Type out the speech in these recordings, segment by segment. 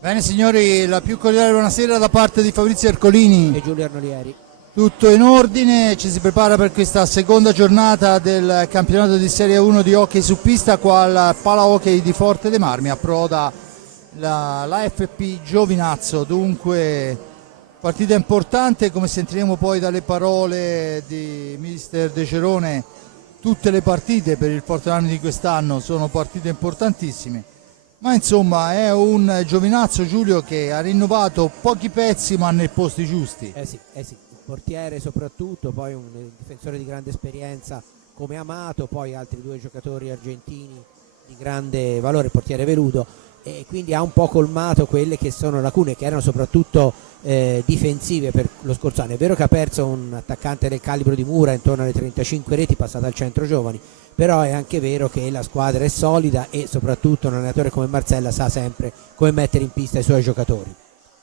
Bene signori, la più cordiale buonasera da parte di Fabrizio Ercolini. E Giulio Arnolieri. Tutto in ordine, ci si prepara per questa seconda giornata del campionato di Serie 1 di hockey su pista qua al Pala Hockey di Forte dei Marmi. Approda la FP Giovinazzo, dunque partita importante, come sentiremo poi dalle parole di mister De Cerone. Tutte le partite per il Forte dei Marmi di quest'anno sono partite importantissime. Ma insomma è un Giovinazzo, Giulio, che ha rinnovato pochi pezzi ma nei posti giusti. Sì, il portiere soprattutto, poi un difensore di grande esperienza come Amato, poi altri due giocatori argentini di grande valore, il portiere Veludo, e quindi ha un po' colmato quelle che sono lacune, che erano soprattutto difensive per lo scorso anno. È vero che ha perso un attaccante del calibro di Mura, intorno alle 35 reti, passato al centro giovani, però è anche vero che la squadra è solida e soprattutto un allenatore come Marcella sa sempre come mettere in pista i suoi giocatori.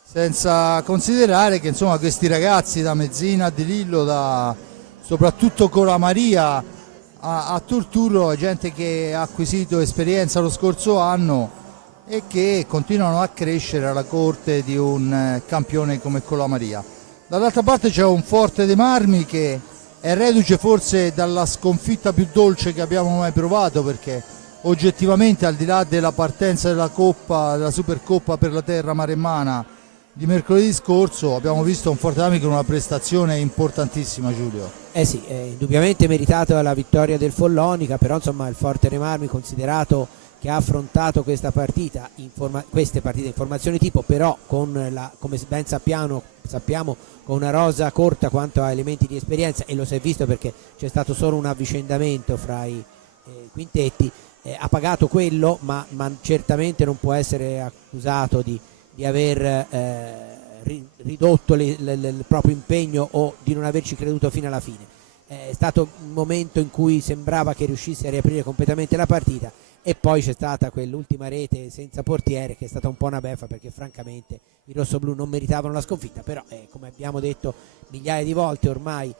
Senza considerare che insomma questi ragazzi da Mezzina a Di Lillo, soprattutto con la Maria a Turturro, è gente che ha acquisito esperienza lo scorso anno e che continuano a crescere alla corte di un campione come Cola Maria. Dall'altra parte c'è un Forte dei Marmi che è reduce forse dalla sconfitta più dolce che abbiamo mai provato, perché oggettivamente, al di là della partenza della Coppa, della Supercoppa per la Terra Maremmana di mercoledì scorso, abbiamo visto un Forte dei Marmi con una prestazione importantissima, Giulio. Sì, indubbiamente meritato la vittoria del Follonica, però insomma il Forte dei Marmi, considerato che ha affrontato questa partita, queste partite in formazione tipo, però con come ben sappiamo con una rosa corta quanto a elementi di esperienza, e lo si è visto perché c'è stato solo un avvicendamento fra i quintetti, ha pagato quello, ma certamente non può essere accusato di aver ridotto il proprio impegno o di non averci creduto fino alla fine. È stato un momento in cui sembrava che riuscisse a riaprire completamente la partita, e poi c'è stata quell'ultima rete senza portiere che è stata un po' una beffa, perché francamente i rossoblù non meritavano la sconfitta, però come abbiamo detto migliaia di volte ormai,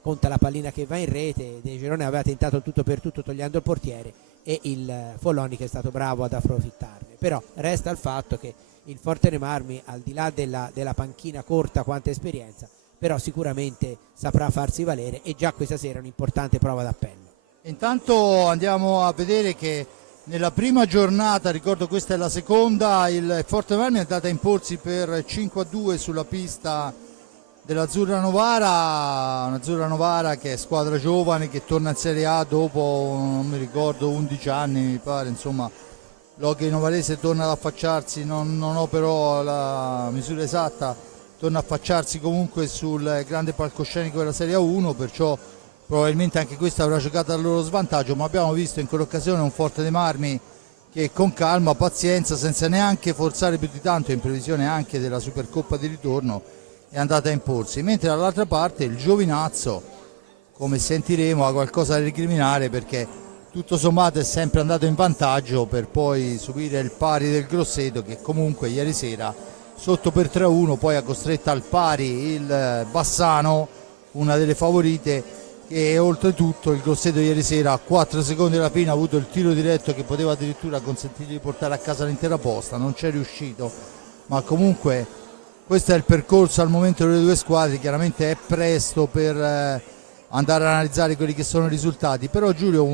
conta la pallina che va in rete. De Cerone aveva tentato il tutto per tutto togliendo il portiere e il Follonica è stato bravo ad approfittarne, però resta il fatto che il Forte dei Marmi, al di là della panchina corta quanta esperienza, però sicuramente saprà farsi valere, e già questa sera è un'importante prova d'appello. Intanto andiamo a vedere che nella prima giornata, ricordo questa è la seconda, il Forte dei Marmi è andata a imporsi per 5-2 sulla pista dell'Azzurra Novara, un'Azzurra Novara che è squadra giovane, che torna in Serie A dopo, non mi ricordo, 11 anni mi pare, insomma l'hockey novarese torna ad affacciarsi, non ho però la misura esatta, torna a affacciarsi comunque sul grande palcoscenico della Serie A1, perciò probabilmente anche questa avrà giocato a loro svantaggio, ma abbiamo visto in quell'occasione un Forte dei Marmi che con calma, pazienza, senza neanche forzare più di tanto, in previsione anche della Supercoppa di ritorno, è andata a imporsi, mentre dall'altra parte il Giovinazzo, come sentiremo, ha qualcosa da recriminare, perché tutto sommato è sempre andato in vantaggio per poi subire il pari del Grosseto, che comunque ieri sera sotto per 3-1 poi ha costretto al pari il Bassano, una delle favorite, e oltretutto il Grosseto ieri sera a 4 secondi alla fine ha avuto il tiro diretto che poteva addirittura consentirgli di portare a casa l'intera posta, non c'è riuscito, ma comunque questo è il percorso al momento delle due squadre. Chiaramente è presto per andare ad analizzare quelli che sono i risultati, però Giulio,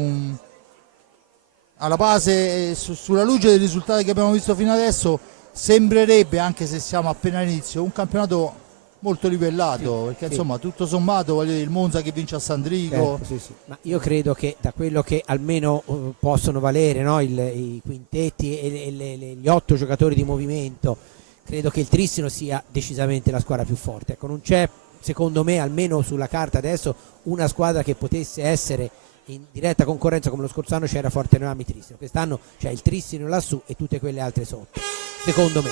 alla base, sulla luce dei risultati che abbiamo visto fino adesso, sembrerebbe, anche se siamo appena all'inizio, un campionato molto livellato, perché insomma tutto sommato, voglio dire, il Monza che vince a Sandrigo, ma io credo che da quello che almeno possono valere, no, i quintetti e gli 8 giocatori di movimento, credo che il Trissino sia decisamente la squadra più forte. Ecco, non c'è, secondo me, almeno sulla carta adesso, una squadra che potesse essere in diretta concorrenza come lo scorso anno. C'era Forte dei Marmi Trissino, quest'anno c'è il Trissino lassù e tutte quelle altre sotto, secondo me.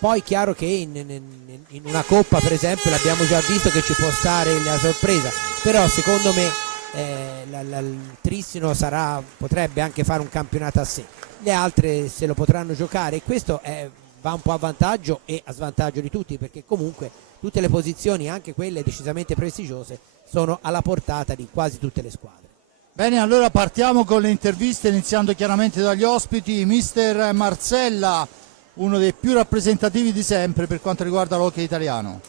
Poi è chiaro che in una coppa, per esempio, l'abbiamo già visto che ci può stare la sorpresa, però secondo me il Trissino potrebbe anche fare un campionato a sé, le altre se lo potranno giocare, e questo va un po' a vantaggio e a svantaggio di tutti, perché comunque tutte le posizioni, anche quelle decisamente prestigiose, sono alla portata di quasi tutte le squadre. Bene, allora partiamo con le interviste, iniziando chiaramente dagli ospiti. Mister Marcella, uno dei più rappresentativi di sempre per quanto riguarda l'hockey italiano.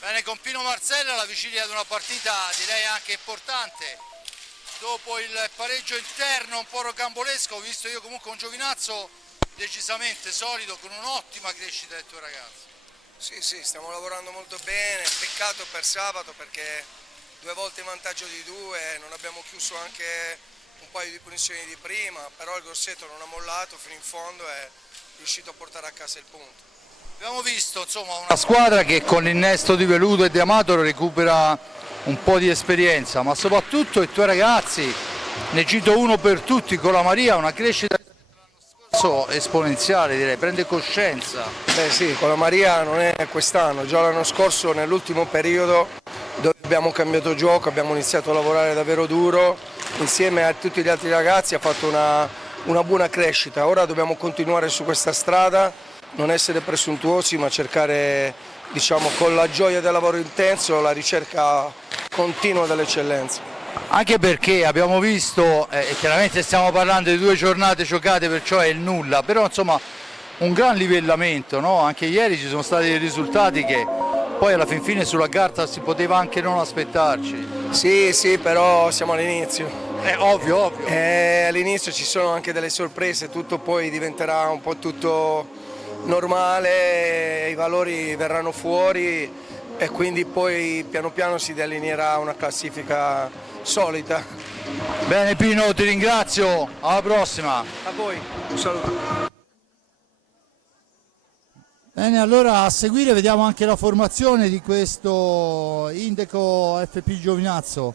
Bene, con Pino Marzella alla vigilia di una partita direi anche importante. Dopo il pareggio interno un po' rocambolesco, ho visto io comunque un Giovinazzo decisamente solido, con un'ottima crescita del tuo ragazzo. Sì, stiamo lavorando molto bene, peccato per sabato perché 2 volte in vantaggio di 2, non abbiamo chiuso anche un paio di punizioni di prima, però il Grosseto non ha mollato fino in fondo e è riuscito a portare a casa il punto. Abbiamo visto insomma una squadra che con l'innesto di Veluto e di Amato recupera un po' di esperienza, ma soprattutto i tuoi ragazzi, ne cito uno per tutti, con la Maria, una crescita esponenziale, direi, prende coscienza. Beh sì, con la Maria non è quest'anno, già l'anno scorso nell'ultimo periodo dove abbiamo cambiato gioco, abbiamo iniziato a lavorare davvero duro, insieme a tutti gli altri ragazzi ha fatto una buona crescita. Ora dobbiamo continuare su questa strada, non essere presuntuosi ma cercare, diciamo, con la gioia del lavoro intenso, la ricerca continua dell'eccellenza. Anche perché abbiamo visto, e chiaramente stiamo parlando di 2 giornate giocate, perciò è il nulla, però insomma un gran livellamento, no? Anche ieri ci sono stati dei risultati che poi alla fin fine sulla carta si poteva anche non aspettarci. Sì, però siamo all'inizio. Ovvio. All'inizio ci sono anche delle sorprese, tutto poi diventerà un po' tutto normale, i valori verranno fuori e quindi poi piano piano si delineerà una classifica solida. Bene Pino, ti ringrazio, alla prossima. A voi, un saluto. Bene, allora a seguire vediamo anche la formazione di questo Indeco FP Giovinazzo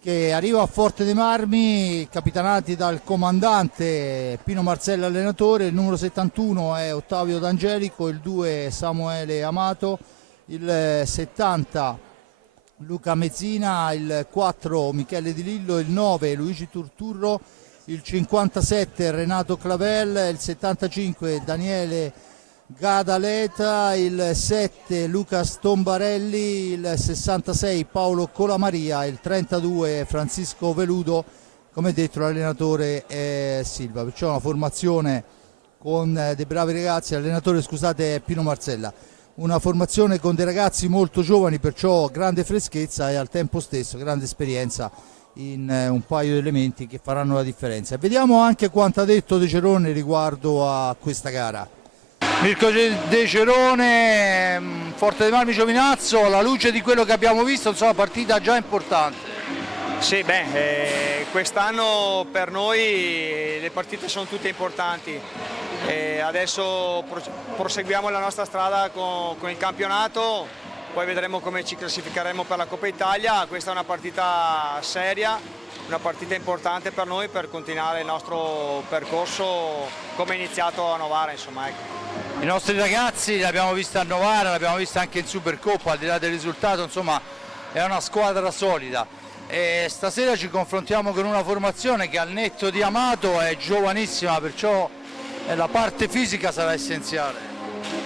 che arriva a Forte dei Marmi, capitanati dal comandante Pino Marzella allenatore. Il numero 71 è Ottavio D'Angelico, il 2 Samuele Amato, il 70 Luca Mezzina, il 4 Michele Di Lillo, il 9 Luigi Turturro, il 57 Renato Clavel, il 75 Daniele Gadaleta, il 7 Luca Stombarelli, il 66 Paolo Colamaria, il 32 Francisco Veludo, come detto l'allenatore è Silva. Perciò una formazione con dei bravi ragazzi, l'allenatore scusate è Pino Marzella. Una formazione con dei ragazzi molto giovani, perciò grande freschezza e al tempo stesso grande esperienza in un paio di elementi che faranno la differenza. Vediamo anche quanto ha detto De Cerone riguardo a questa gara. Mirko De Cerone, Forte dei Marmi Giovinazzo, alla luce di quello che abbiamo visto, insomma partita già importante. Sì, quest'anno per noi le partite sono tutte importanti. Adesso proseguiamo la nostra strada con il campionato, poi vedremo come ci classificheremo per la Coppa Italia. Questa è una partita seria, una partita importante per noi per continuare il nostro percorso come è iniziato a Novara, insomma, ecco. I nostri ragazzi li abbiamo visti a Novara, l'abbiamo vista anche in Supercoppa, al di là del risultato, insomma è una squadra solida. E stasera ci confrontiamo con una formazione che al netto di Amato è giovanissima, perciò la parte fisica sarà essenziale.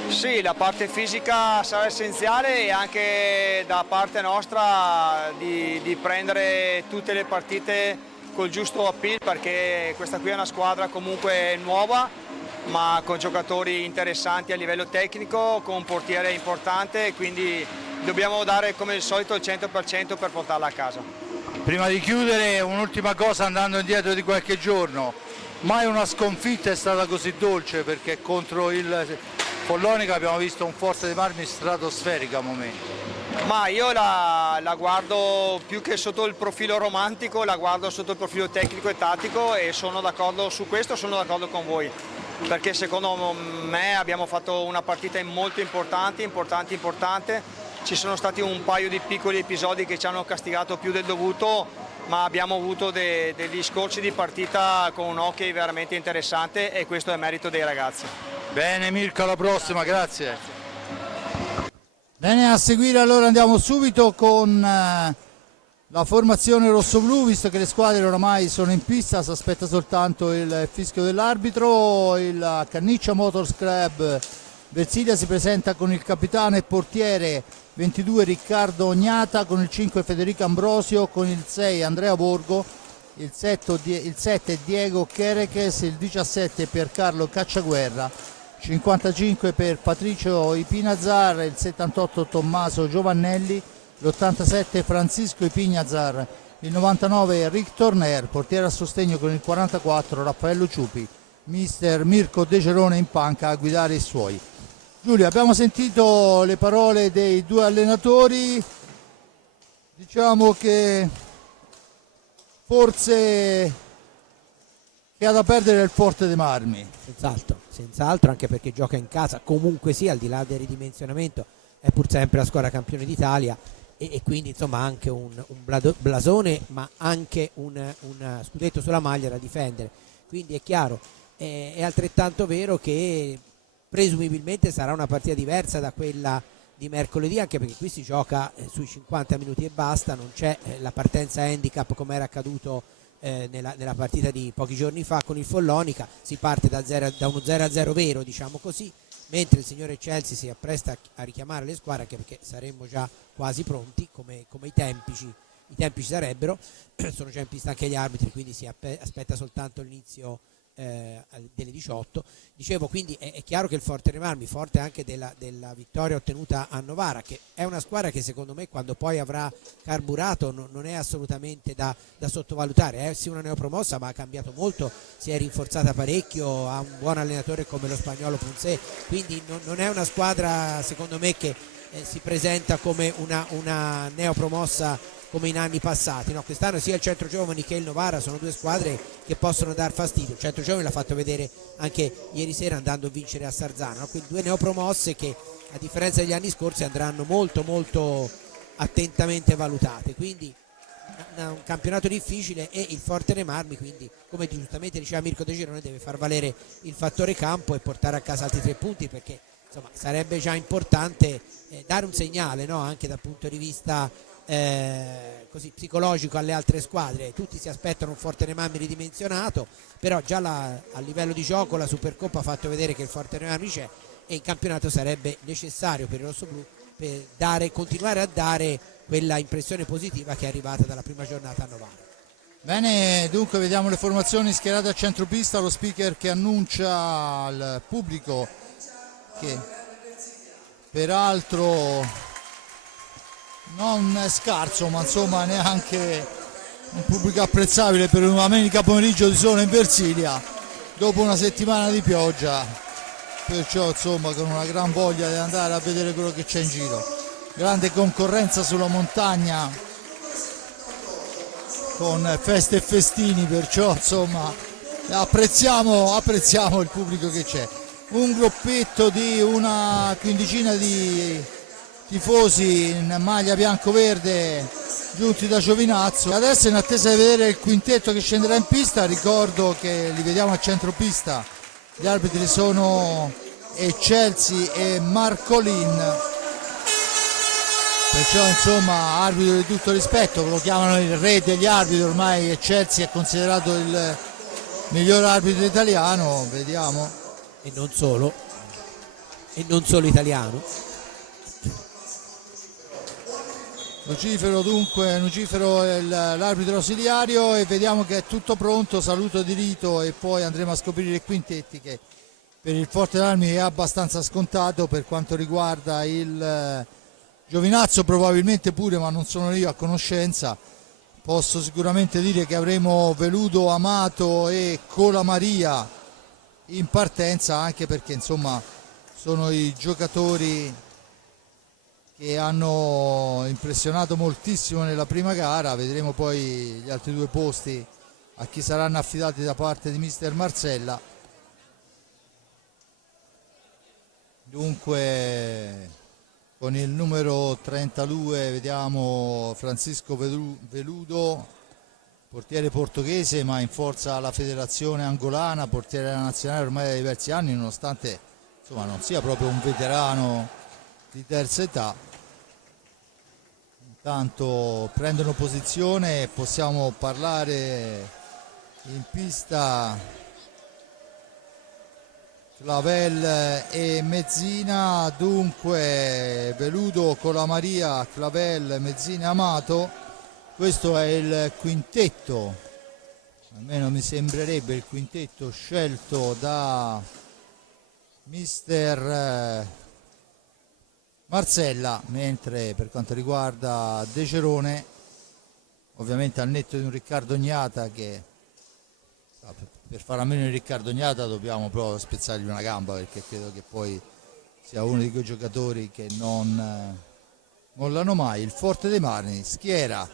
Sì, la parte fisica sarà essenziale e anche da parte nostra di prendere tutte le partite col giusto appeal, perché questa qui è una squadra comunque nuova ma con giocatori interessanti a livello tecnico, con un portiere importante e quindi dobbiamo dare come al solito il 100% per portarla a casa. Prima di chiudere un'ultima cosa andando indietro di qualche giorno, mai una sconfitta è stata così dolce, perché contro il Follonica abbiamo visto un Forte dei Marmi stratosferico a momenti. Ma io la guardo più che sotto il profilo romantico, la guardo sotto il profilo tecnico e tattico e sono d'accordo su questo, sono d'accordo con voi, perché secondo me abbiamo fatto una partita molto importante. Ci sono stati un paio di piccoli episodi che ci hanno castigato più del dovuto, ma abbiamo avuto degli scorci di partita con un hockey veramente interessante e questo è merito dei ragazzi. Bene Mirko, alla prossima, grazie. Bene, a seguire allora andiamo subito con la formazione rossoblù, visto che le squadre oramai sono in pista, si aspetta soltanto il fischio dell'arbitro. Il Canniccia Motors Club Versilia si presenta con il capitano e portiere 22 Riccardo Ognata, con il 5 Federico Ambrosio, con il 6 Andrea Borgo, il 7 Diego Chereches, il 17 Piercarlo Cacciaguerra, 55 per Patricio Ipinazar, il 78 Tommaso Giovannelli, l'87 Francisco Ipinazar, il 99 Rick Torner, portiere a sostegno con il 44 Raffaello Ciupi, mister Mirko De Cerone in panca a guidare i suoi. Giulio, abbiamo sentito le parole dei due allenatori, diciamo che forse che ha da perdere il Forte dei Marmi. Senz'altro, anche perché gioca in casa, comunque sia, al di là del ridimensionamento, è pur sempre la squadra campione d'Italia e quindi insomma anche un blasone, ma anche un scudetto sulla maglia da difendere. Quindi è chiaro, è altrettanto vero che presumibilmente sarà una partita diversa da quella di mercoledì, anche perché qui si gioca sui 50 minuti e basta, non c'è la partenza handicap come era accaduto nella partita di pochi giorni fa con il Follonica. Si parte da uno 0-0 vero, diciamo così, mentre il signore Chelsea si appresta a richiamare le squadre, anche perché saremmo già quasi pronti come i tempi ci sarebbero. Sono già in pista anche gli arbitri, quindi si aspetta soltanto l'inizio delle 18. Dicevo, quindi è chiaro che il Forte dei Marmi, forte anche della vittoria ottenuta a Novara, che è una squadra che secondo me quando poi avrà carburato non è assolutamente da sottovalutare. È sì una neopromossa, ma ha cambiato molto, si è rinforzata parecchio, ha un buon allenatore come lo spagnolo Ponce, quindi non è una squadra secondo me che si presenta come una neopromossa come in anni passati, no? Quest'anno sia il Centro Giovani che il Novara sono due squadre che possono dar fastidio. Il Centro Giovani l'ha fatto vedere anche ieri sera andando a vincere a Sarzana, no? Quindi due neopromosse che a differenza degli anni scorsi andranno molto molto attentamente valutate, quindi un campionato difficile, e il Forte dei Marmi, quindi come giustamente diceva Mirko De Cerone, deve far valere il fattore campo e portare a casa altri 3 punti, perché insomma sarebbe già importante dare un segnale, no? Anche dal punto di vista così psicologico alle altre squadre. Tutti si aspettano un Forte dei Marmi ridimensionato, però già a livello di gioco la Supercoppa ha fatto vedere che il Forte dei Marmi c'è, e in campionato sarebbe necessario per il rossoblù per continuare a dare quella impressione positiva che è arrivata dalla prima giornata a Novara. Bene, dunque vediamo le formazioni schierate a centropista, lo speaker che annuncia al pubblico, che peraltro non è scarso, ma insomma neanche un pubblico apprezzabile per una domenica pomeriggio di sole in Versilia dopo una settimana di pioggia, perciò insomma con una gran voglia di andare a vedere quello che c'è in giro. Grande concorrenza sulla montagna con feste e festini, perciò insomma apprezziamo il pubblico che c'è. Un gruppetto di una quindicina di tifosi in maglia bianco-verde giunti da Giovinazzo. Adesso in attesa di vedere il quintetto che scenderà in pista, ricordo che li vediamo a centropista, gli arbitri sono Chelsea e Marcolin, perciò insomma arbitro di tutto rispetto, lo chiamano il re degli arbitri, ormai Chelsea è considerato il miglior arbitro italiano, vediamo. E non solo italiano. Lucifero è l'arbitro ausiliario, e vediamo che è tutto pronto. Saluto di rito e poi andremo a scoprire i quintetti, che per il Forte dei Marmi è abbastanza scontato. Per quanto riguarda il Giovinazzo probabilmente pure, ma non sono io a conoscenza. Posso sicuramente dire che avremo Veludo, Amato e Colamaria in partenza, anche perché insomma sono i giocatori che hanno impressionato moltissimo nella prima gara. Vedremo poi gli altri due posti a chi saranno affidati da parte di mister Marcella. Dunque con il numero 32 vediamo Francisco Veludo, portiere portoghese ma in forza alla federazione angolana, portiere della nazionale ormai da diversi anni, nonostante insomma non sia proprio un veterano di terza età. Intanto prendono posizione e possiamo parlare in pista Clavel e Mezzina. Dunque Veludo, Colamaria, Clavel, Mezzina, Amato, questo è il quintetto, almeno mi sembrerebbe il quintetto scelto da mister Marsella, mentre per quanto riguarda De Cerone, ovviamente al netto di un Riccardo Gnata che per fare a meno di Riccardo Gnata dobbiamo proprio spezzargli una gamba, perché credo che poi sia uno di quei giocatori che non mollano mai. Il Forte dei Marmi schiera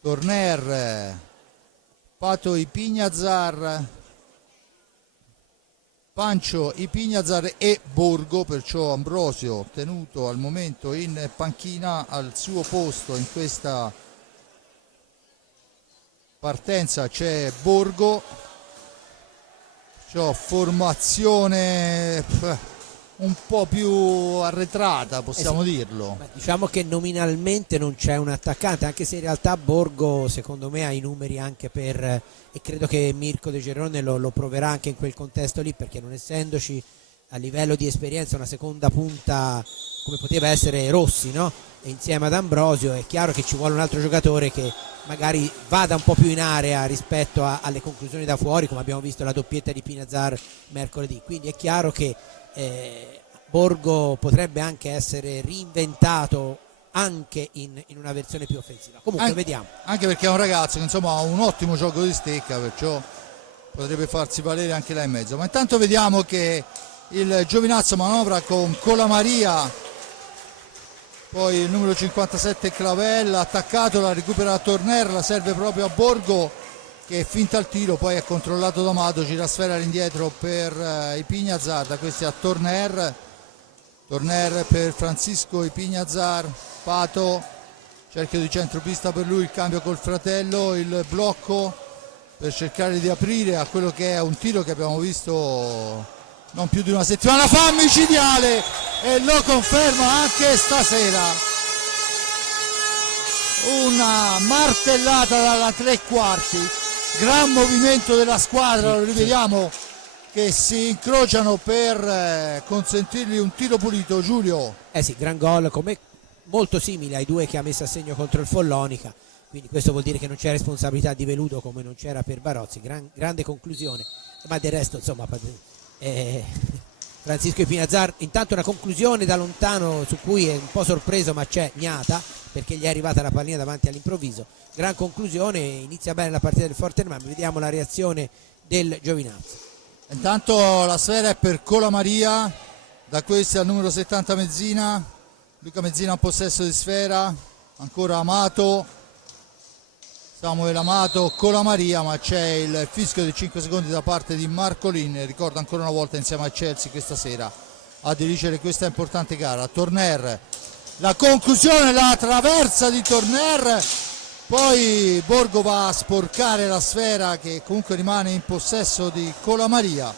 Torner, Pato Ipignazar, Pancio Ipignazar e Borgo, perciò Ambrosio tenuto al momento in panchina. Al suo posto in questa partenza c'è Borgo, perciò formazione un po' più arretrata, possiamo dirlo. Ma diciamo che nominalmente non c'è un attaccante, anche se in realtà Borgo secondo me ha i numeri anche per, e credo che Mirko De Cerone lo proverà anche in quel contesto lì, perché non essendoci a livello di esperienza una seconda punta come poteva essere Rossi, no? E insieme ad Ambrosio è chiaro che ci vuole un altro giocatore che magari vada un po' più in area rispetto alle conclusioni da fuori, come abbiamo visto la doppietta di Pinazar mercoledì. Quindi è chiaro che Borgo potrebbe anche essere reinventato anche in una versione più offensiva. Comunque vediamo. Anche perché è un ragazzo che insomma ha un ottimo gioco di stecca, perciò potrebbe farsi valere anche là in mezzo. Ma intanto vediamo che il Giovinazzo manovra con Colamaria, poi il numero 57 Clavella, attaccato, la recupera Torner, la serve proprio a Borgo che finta il tiro, poi è controllato da Mato, gira sfera all'indietro per Ipignazar, da questi a Torner per Francisco Ipignazar, Pato, cerchio di centropista per lui, il cambio col fratello, il blocco per cercare di aprire a quello che è un tiro che abbiamo visto non più di una settimana fa, micidiale, e lo conferma anche stasera. Una martellata dalla tre quarti, gran movimento della squadra, lo rivediamo che si incrociano per consentirgli un tiro pulito. Giulio. Sì, gran gol, come molto simile ai due che ha messo a segno contro il Follonica, quindi questo vuol dire che non c'è responsabilità di Veludo come non c'era per Barozzi. Grande conclusione, ma del resto insomma Francisco Ipignazar, intanto una conclusione da lontano su cui è un po' sorpreso, ma c'è Gnata perché gli è arrivata la pallina davanti all'improvviso. Gran conclusione, inizia bene la partita del Forte dei Marmi, vediamo la reazione del Giovinazzo. Intanto la sfera è per Colamaria, da questi al numero 70 Mezzina, Luca Mezzina in possesso di sfera, ancora Amato, Samuel Amato, Colamaria, ma c'è il fischio di 5 secondi da parte di Marcolin. Ricordo ancora una volta insieme a Chelsea questa sera a dirigere questa importante gara. Torner, la conclusione, la traversa di Torner, poi Borgo va a sporcare la sfera che comunque rimane in possesso di Colamaria.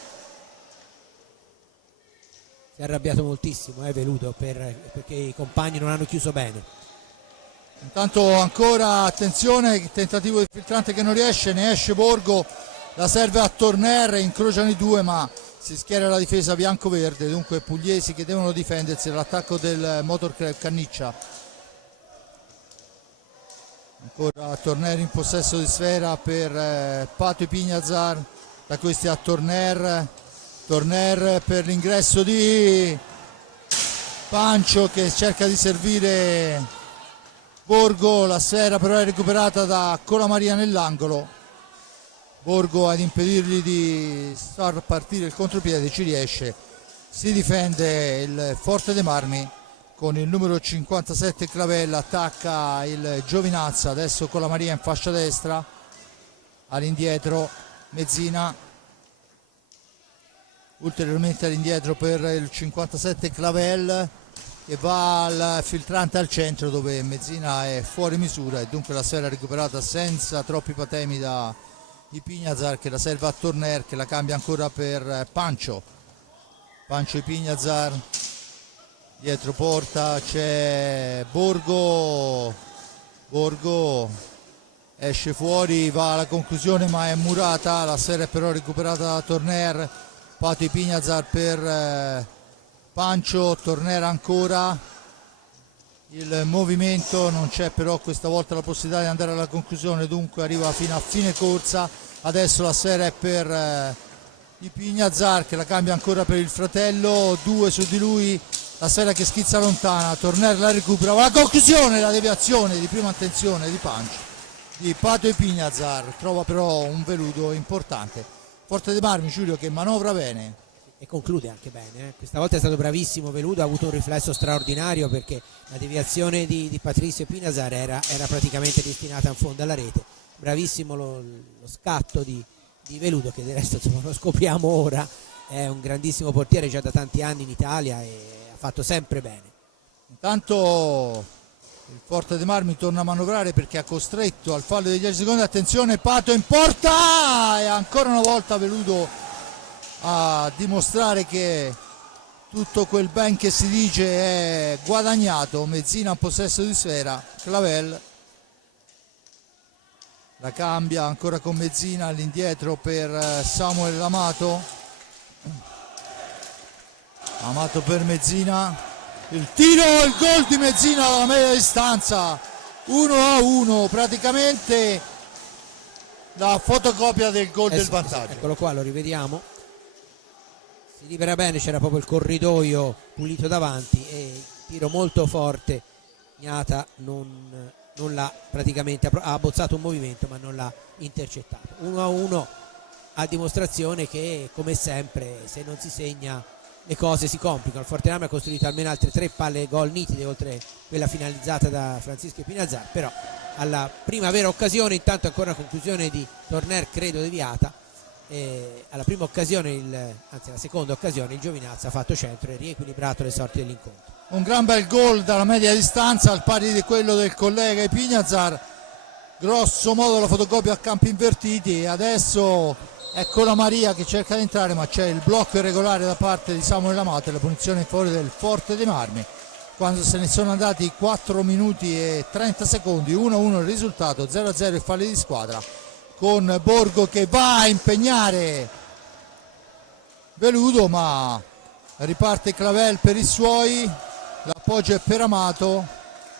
Si è arrabbiato moltissimo Veludo perché i compagni non hanno chiuso bene. Intanto ancora attenzione, il tentativo di filtrante che non riesce, ne esce Borgo, la serve a Torner, incrociano i due ma si schiera la difesa bianco-verde, dunque pugliesi che devono difendersi dall'attacco del Motor Club Canniccia. Ancora Torner in possesso di sfera per Pato Ipignazar, da questi a Torner per l'ingresso di Pancio che cerca di servire Borgo, la sfera però è recuperata da Colamaria nell'angolo. Borgo ad impedirgli di far partire il contropiede ci riesce, si difende il Forte dei Marmi con il numero 57 Clavella, attacca il Giovinazza, adesso Colamaria in fascia destra, all'indietro Mezzina, ulteriormente all'indietro per il 57 Clavel che va al filtrante al centro dove Mezzina è fuori misura e dunque la sfera recuperata senza troppi patemi da Ipignazar che la serve a Torner che la cambia ancora per Pancio Ipignazar, dietro porta c'è Borgo esce fuori, va alla conclusione ma è murata, la sfera è però recuperata da Torner, Pato Ipignazar per Pancio, Torner ancora, il movimento non c'è però questa volta la possibilità di andare alla conclusione, dunque arriva fino a fine corsa. Adesso la sfera è per di Pignazar, che la cambia ancora per il fratello, 2 su di lui, la sfera che schizza lontana, Torner la recupera, la conclusione, la deviazione di prima attenzione di punch di Pato e Pignazar, trova però un Veludo importante. Forte dei Marmi, Giulio, che manovra bene e conclude anche bene. Questa volta è stato bravissimo Veludo, ha avuto un riflesso straordinario, perché la deviazione di Patrizio Pignazar era praticamente destinata in fondo alla rete. Bravissimo lo scatto di Veludo, che del resto insomma, lo scopriamo ora, è un grandissimo portiere già da tanti anni in Italia e ha fatto sempre bene. Intanto il Forte dei Marmi torna a manovrare perché ha costretto al fallo dei 10 secondi. Attenzione, Pato in porta, e ancora una volta Veludo a dimostrare che tutto quel ben che si dice è guadagnato. Mezzina in possesso di sfera, Clavel la cambia ancora con Mezzina all'indietro per Samuel Amato. Amato per Mezzina, il tiro, il gol di Mezzina dalla media distanza, 1-1, praticamente la fotocopia del gol del vantaggio. Eccolo qua, lo rivediamo, si libera bene, c'era proprio il corridoio pulito davanti e tiro molto forte. Gnata non l'ha praticamente, ha abbozzato un movimento ma non l'ha intercettato. 1-1, a dimostrazione che come sempre se non si segna le cose si complicano. Il Fortename ha costruito almeno altre 3 palle gol nitide oltre quella finalizzata da Francisco Pignazar, però alla prima vera occasione, intanto ancora una conclusione di Torner credo deviata, alla prima occasione, anzi la seconda occasione, il Giovinazzo ha fatto centro e riequilibrato le sorti dell'incontro. Un gran bel gol dalla media distanza al pari di quello del collega Pignazar, grosso modo la fotocopia a campi invertiti, e adesso ecco la Maria che cerca di entrare, ma c'è il blocco irregolare da parte di Samuel Amato e la punizione in favore del Forte dei Marmi, quando se ne sono andati 4 minuti e 30 secondi, 1-1 il risultato, 0-0 i falli di squadra, con Borgo che va a impegnare Veludo, ma riparte Clavel per i suoi, l'appoggio è per Amato,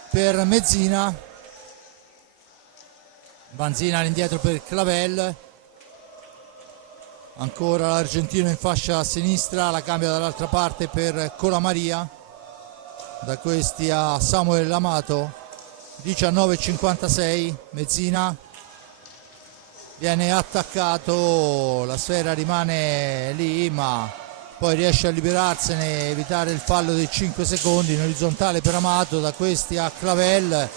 per Mezzina, Banzina all'indietro per Clavel, ancora l'argentino in fascia a sinistra, la cambia dall'altra parte per Colamaria, da questi a Samuel Amato, 19:56, Mezzina viene attaccato, la sfera rimane lì ma poi riesce a liberarsene, evitare il fallo dei 5 secondi in orizzontale per Amato, da questi a Clavel,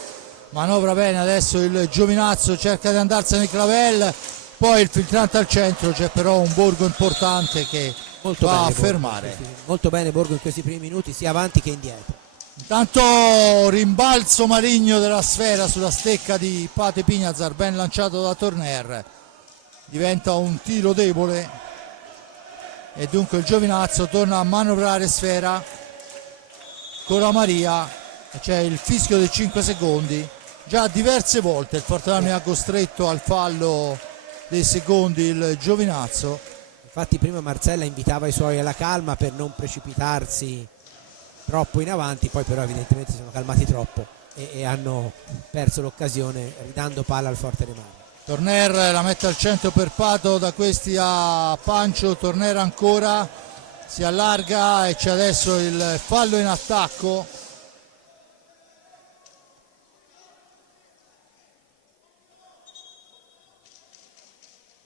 manovra bene adesso il Giovinazzo, cerca di andarsene Clavel, poi il filtrante al centro, c'è però un Borgo importante che molto va bene a fermare. Molto bene Borgo in questi primi minuti, sia avanti che indietro. Intanto rimbalzo maligno della sfera sulla stecca di Pate Pignazar, ben lanciato da Torner, diventa un tiro debole e dunque il Giovinazzo torna a manovrare sfera con la Maria, c'è il fischio dei 5 secondi, già diverse volte il Forte ha costretto al fallo dei secondi il Giovinazzo. Infatti prima Marcella invitava i suoi alla calma per non precipitarsi troppo in avanti, poi però evidentemente si sono calmati troppo e hanno perso l'occasione ridando palla al Forte dei Marmi. Torner la mette al centro per Pato, da questi a Pancio, Torner ancora, si allarga e c'è adesso il fallo in attacco.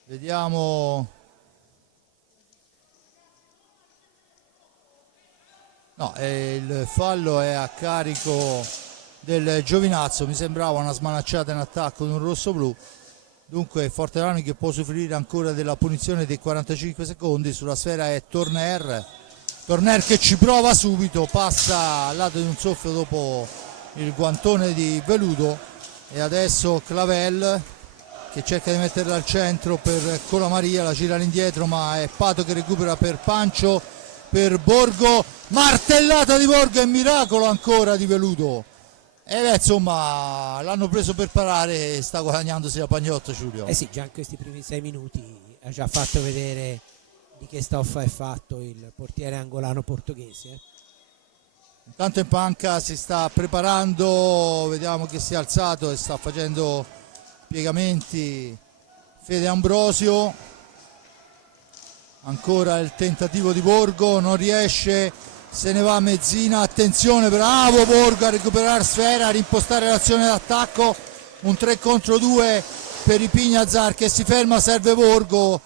Vediamo. No, il fallo è a carico del Giovinazzo, mi sembrava una smanacciata in attacco di un rosso-blu. Dunque Forte che può soffrire ancora della punizione dei 45 secondi, sulla sfera è Torner che ci prova subito, passa al lato di un soffio dopo il guantone di Veludo e adesso Clavel che cerca di metterla al centro per Colamaria, la gira all'indietro ma è Pato che recupera per Pancio, per Borgo, martellata di Borgo e miracolo ancora di Veludo. E insomma l'hanno preso per parare e sta guadagnandosi la Pagnotto, Giulio. Eh sì, già in questi primi 6 minuti ha già fatto vedere di che stoffa è fatto il portiere angolano portoghese. Intanto in panca si sta preparando, vediamo che si è alzato e sta facendo piegamenti Fede Ambrosio. Ancora il tentativo di Borgo, non riesce, se ne va Mezzina, attenzione, bravo Borgo a recuperare sfera, a rimpostare l'azione d'attacco, un 3 contro 2 per i Pignazar che si ferma, serve Borgo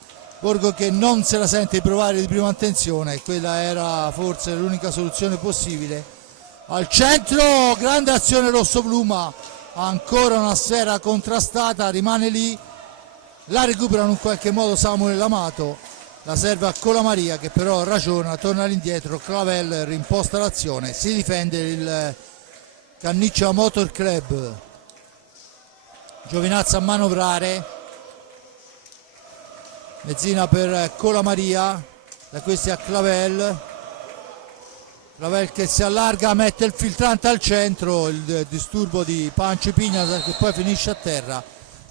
che non se la sente di provare di prima intenzione, quella era forse l'unica soluzione possibile. Al centro, grande azione rossoblu, ma ancora una sfera contrastata, rimane lì, la recuperano in qualche modo Samuel Amato, la serve a Colamaria che però ragiona, torna all'indietro, Clavel rimposta l'azione, si difende il Canniccia Motor Club. Giovinazzo a manovrare, Mezzina per Colamaria, da questi a Clavel che si allarga, mette il filtrante al centro, il disturbo di Pancio Pignazar che poi finisce a terra,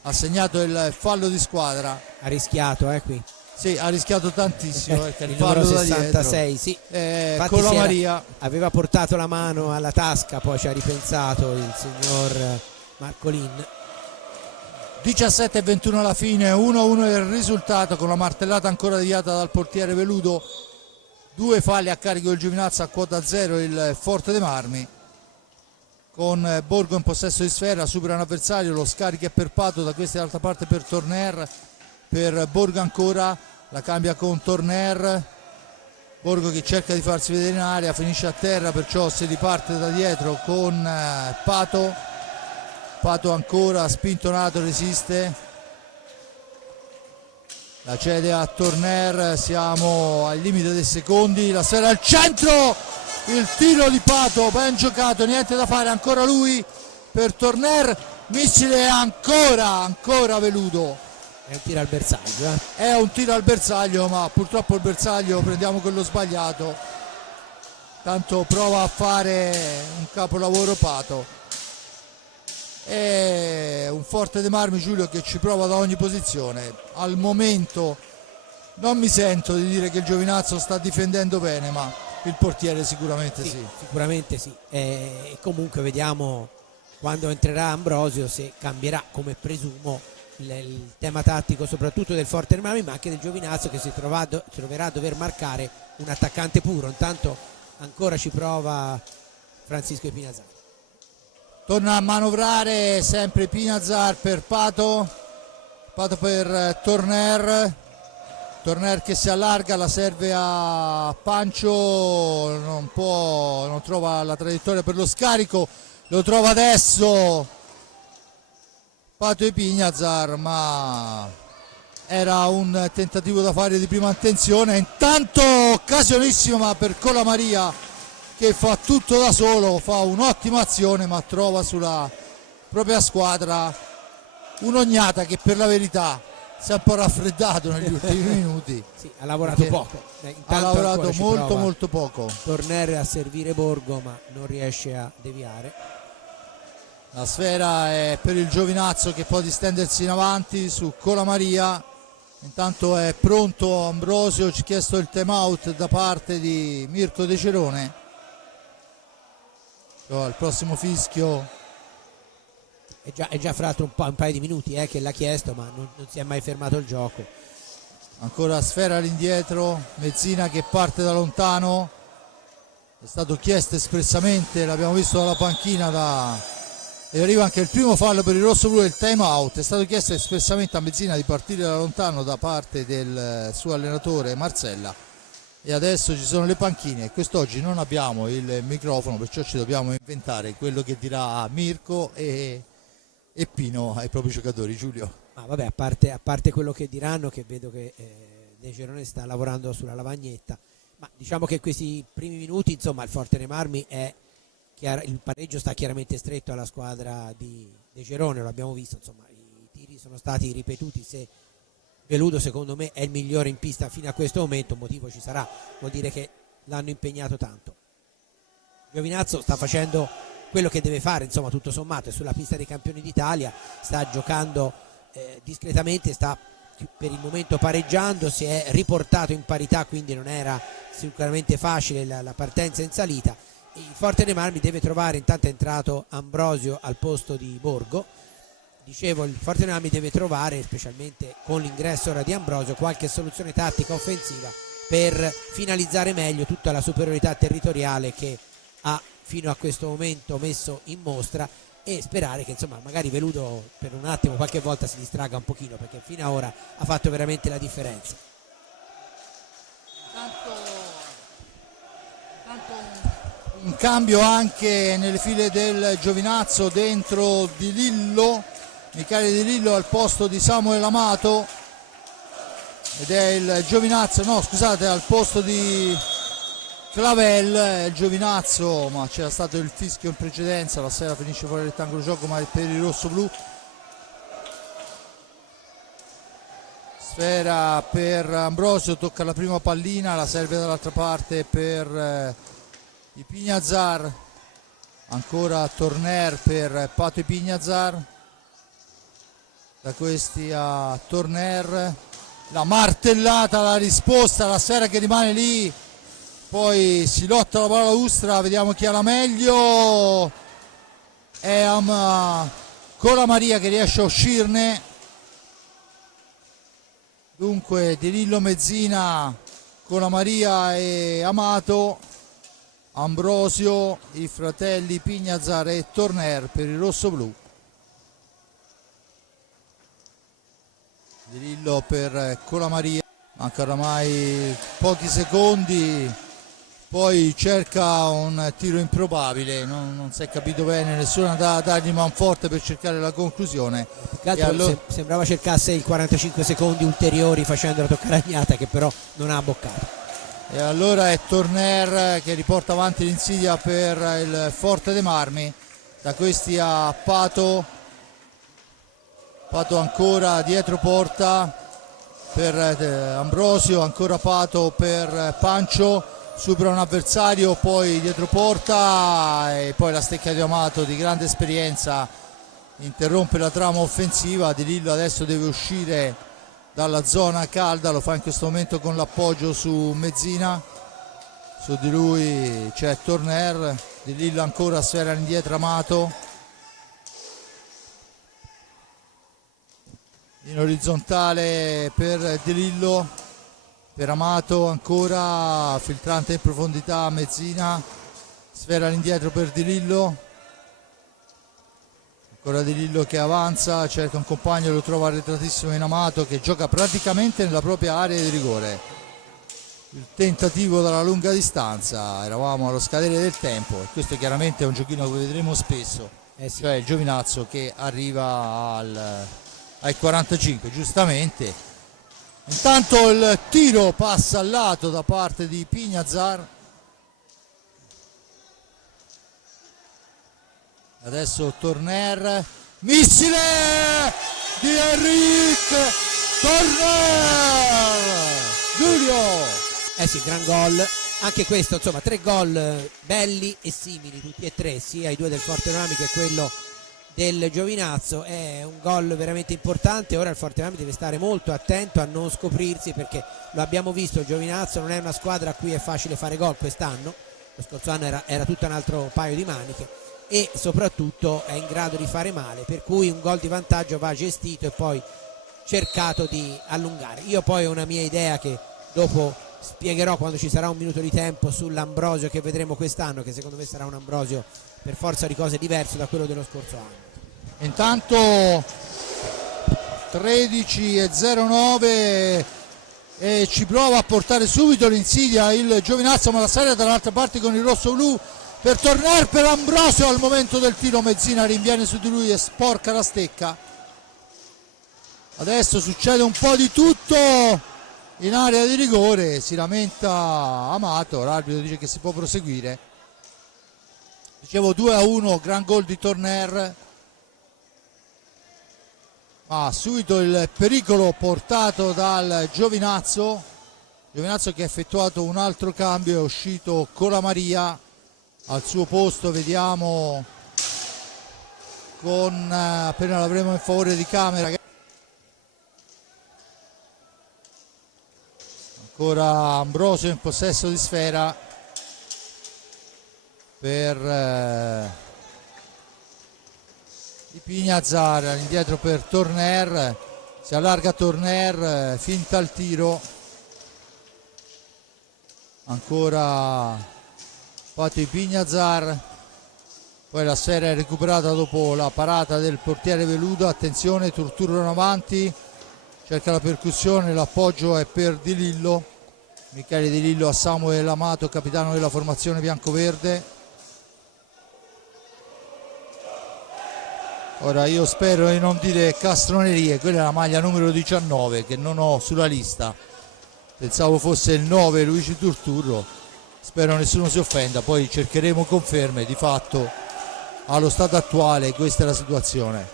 ha segnato il fallo di squadra. Ha rischiato qui. Sì, ha rischiato tantissimo perché il numero 66, sì. Colamaria aveva portato la mano alla tasca, poi ci ha ripensato il signor Marcolin. 17-21 alla fine, 1-1 il risultato, con la martellata ancora deviata dal portiere Veludo, 2 falli a carico del Giovinazzo, a quota 0 il Forte dei Marmi, con Borgo in possesso di sfera, supera un avversario, lo scarica è per Pato, da questa d'altra parte per Torner, per Borgo ancora, la cambia con Torner, Borgo che cerca di farsi vedere in area, finisce a terra, perciò si riparte da dietro con Pato ancora, spintonato, resiste, la cede a Torner, siamo al limite dei secondi, la sfera al centro, il tiro di Pato, ben giocato, niente da fare, ancora lui per Torner, missile ancora Veludo. È un tiro al bersaglio. È un tiro al bersaglio, ma purtroppo il bersaglio prendiamo quello sbagliato, tanto prova a fare un capolavoro Pato. È un Forte dei Marmi, Giulio, che ci prova da ogni posizione. Al momento non mi sento di dire che il Giovinazzo sta difendendo bene, ma il portiere sicuramente sì. Sicuramente sì. E comunque vediamo quando entrerà Ambrosio se cambierà, come presumo, il tema tattico soprattutto del Forte dei Marmi, ma anche del Giovinazzo, che si troverà a dover marcare un attaccante puro. Intanto ancora ci prova Francisco Pignazar. Torna a manovrare sempre Pignazar per Pato per Torner che si allarga, la serve a Pancio, non trova la traiettoria per lo scarico, lo trova adesso Pato e Pignazar, ma era un tentativo da fare di prima intenzione. Intanto occasionissima per Colamaria che fa tutto da solo, fa un'ottima azione, ma trova sulla propria squadra un'Ognata che per la verità si è un po' raffreddato negli ultimi minuti. Sì, ha lavorato poco. Ha lavorato molto poco. Tornare a servire Borgo, ma non riesce a deviare. La sfera è per il Giovinazzo che può distendersi in avanti su Colamaria. Intanto è pronto Ambrosio, ci ha chiesto il time out da parte di Mirko De Cerone. Al prossimo fischio è già fra un paio di minuti che l'ha chiesto, ma non si è mai fermato il gioco. Ancora sfera all'indietro, Mezzina che parte da lontano, è stato chiesto espressamente, l'abbiamo visto dalla panchina e arriva anche il primo fallo per il rossoblu del time out, è stato chiesto espressamente a Mezzina di partire da lontano da parte del suo allenatore Marsella. E adesso ci sono le panchine, quest'oggi non abbiamo il microfono, perciò ci dobbiamo inventare quello che dirà Mirko e Pino ai propri giocatori. Giulio. Ma vabbè, a parte quello che diranno, che vedo che De Cerone sta lavorando sulla lavagnetta, ma diciamo che questi primi minuti, insomma, il Forte dei Marmi il pareggio sta chiaramente stretto alla squadra di De Cerone, lo abbiamo visto, insomma, i tiri sono stati ripetuti. Se Veludo secondo me è il migliore in pista fino a questo momento, un motivo ci sarà, vuol dire che l'hanno impegnato tanto. Giovinazzo sta facendo quello che deve fare, insomma, tutto sommato, è sulla pista dei campioni d'Italia, sta giocando discretamente, sta per il momento pareggiando, si è riportato in parità, quindi non era sicuramente facile la partenza in salita. Il Forte dei Marmi deve trovare, intanto è entrato Ambrosio al posto di Borgo, dicevo, il Fortenami deve trovare, specialmente con l'ingresso ora di Ambrosio, qualche soluzione tattica offensiva per finalizzare meglio tutta la superiorità territoriale che ha fino a questo momento messo in mostra, e sperare che insomma magari Veludo per un attimo qualche volta si distragga un pochino, perché fino ad ora ha fatto veramente la differenza. Un cambio anche nelle file del Giovinazzo, dentro Di Lillo, Michele Di Lillo al posto di Samuel Amato, ed è il Giovinazzo, no scusate, al posto di Clavel, il Giovinazzo, ma c'era stato il fischio in precedenza, la sfera finisce fuori il rettangolo gioco ma è per il rosso-blu. Sfera per Ambrosio, tocca la prima pallina, la serve dall'altra parte per i Pignazar, ancora Torner per Pato i Pignazar, da questi a Torner, la martellata, la risposta, la sfera che rimane lì, poi si lotta la palla Ustra, vediamo chi ha la meglio, è Cola Maria che riesce a uscirne, dunque Di Lillo, Mezzina, Cola Maria e Amato, Ambrosio, i fratelli Pignazar e Torner per il rosso-blu. Di Lillo per Cola Maria, manca oramai pochi secondi, poi cerca un tiro improbabile, non si è capito bene, nessuno da dargli manforte per cercare la conclusione. Allora sembrava cercasse i 45 secondi ulteriori facendo la toccaragnata, che però non ha abboccato. E allora è Torner che riporta avanti l'insidia per il Forte dei Marmi, da questi a Pato ancora dietro porta per Ambrosio, ancora Pato per Pancio, supera un avversario, poi dietro porta e poi la stecca di Amato di grande esperienza interrompe la trama offensiva. Di Lillo adesso deve uscire dalla zona calda, lo fa in questo momento con l'appoggio su Mezzina, su di lui c'è Torner, Di Lillo ancora, sfera indietro Amato, in orizzontale per Di Lillo, per Amato ancora, filtrante in profondità Mezzina, sfera all'indietro per Di Lillo, ancora Di Lillo che avanza, cerca un compagno, lo trova arretratissimo in Amato che gioca praticamente nella propria area di rigore. Il tentativo dalla lunga distanza, eravamo allo scadere del tempo e questo chiaramente è un giochino che vedremo spesso, Sì. cioè il Giovinazzo che arriva ai 45 giustamente. Intanto il tiro passa al lato da parte di Pignazar, adesso Torner, missile di Enric Torner, Giulio. Sì, gran gol, anche questo, insomma 3 gol belli e simili tutti e tre, sia i due del Fortenami che quello del Giovinazzo. È un gol veramente importante. Ora il Fortenami deve stare molto attento a non scoprirsi, perché lo abbiamo visto, il Giovinazzo non è una squadra a cui è facile fare gol quest'anno, lo scorso anno era tutto un altro paio di maniche, e soprattutto è in grado di fare male, per cui un gol di vantaggio va gestito e poi cercato di allungare. Io poi ho una mia idea che dopo spiegherò quando ci sarà un minuto di tempo sull'Ambrosio che vedremo quest'anno, che secondo me sarà un Ambrosio per forza di cose diverso da quello dello scorso anno. Intanto 13:09 e ci prova a portare subito l'insidia il Giovinazzo, ma la serie dall'altra parte con il rosso-blu per Torner, per Ambrosio al momento del tiro Mezzina rinviene su di lui e sporca la stecca. Adesso succede un po' di tutto in area di rigore, si lamenta Amato, l'arbitro dice che si può proseguire. Dicevo 2-1, gran gol di Torner, ma subito il pericolo portato dal Giovinazzo che ha effettuato un altro cambio, è uscito Cola Maria al suo posto, vediamo con appena l'avremo in favore di camera. Ancora Ambrosio in possesso di sfera per di Pignazar, indietro per Torner, si allarga Torner, finta il tiro, ancora fatto di Pignazar, poi la sfera è recuperata dopo la parata del portiere Veludo. Attenzione, Turturro avanti, cerca la percussione, l'appoggio è per Di Lillo, Michele Di Lillo a Samuel Amato, capitano della formazione biancoverde. Ora io spero di non dire castronerie, quella è la maglia numero 19 che non ho sulla lista, pensavo fosse il 9 Luigi Turturro, spero nessuno si offenda, poi cercheremo conferme. Di fatto allo stato attuale questa è la situazione.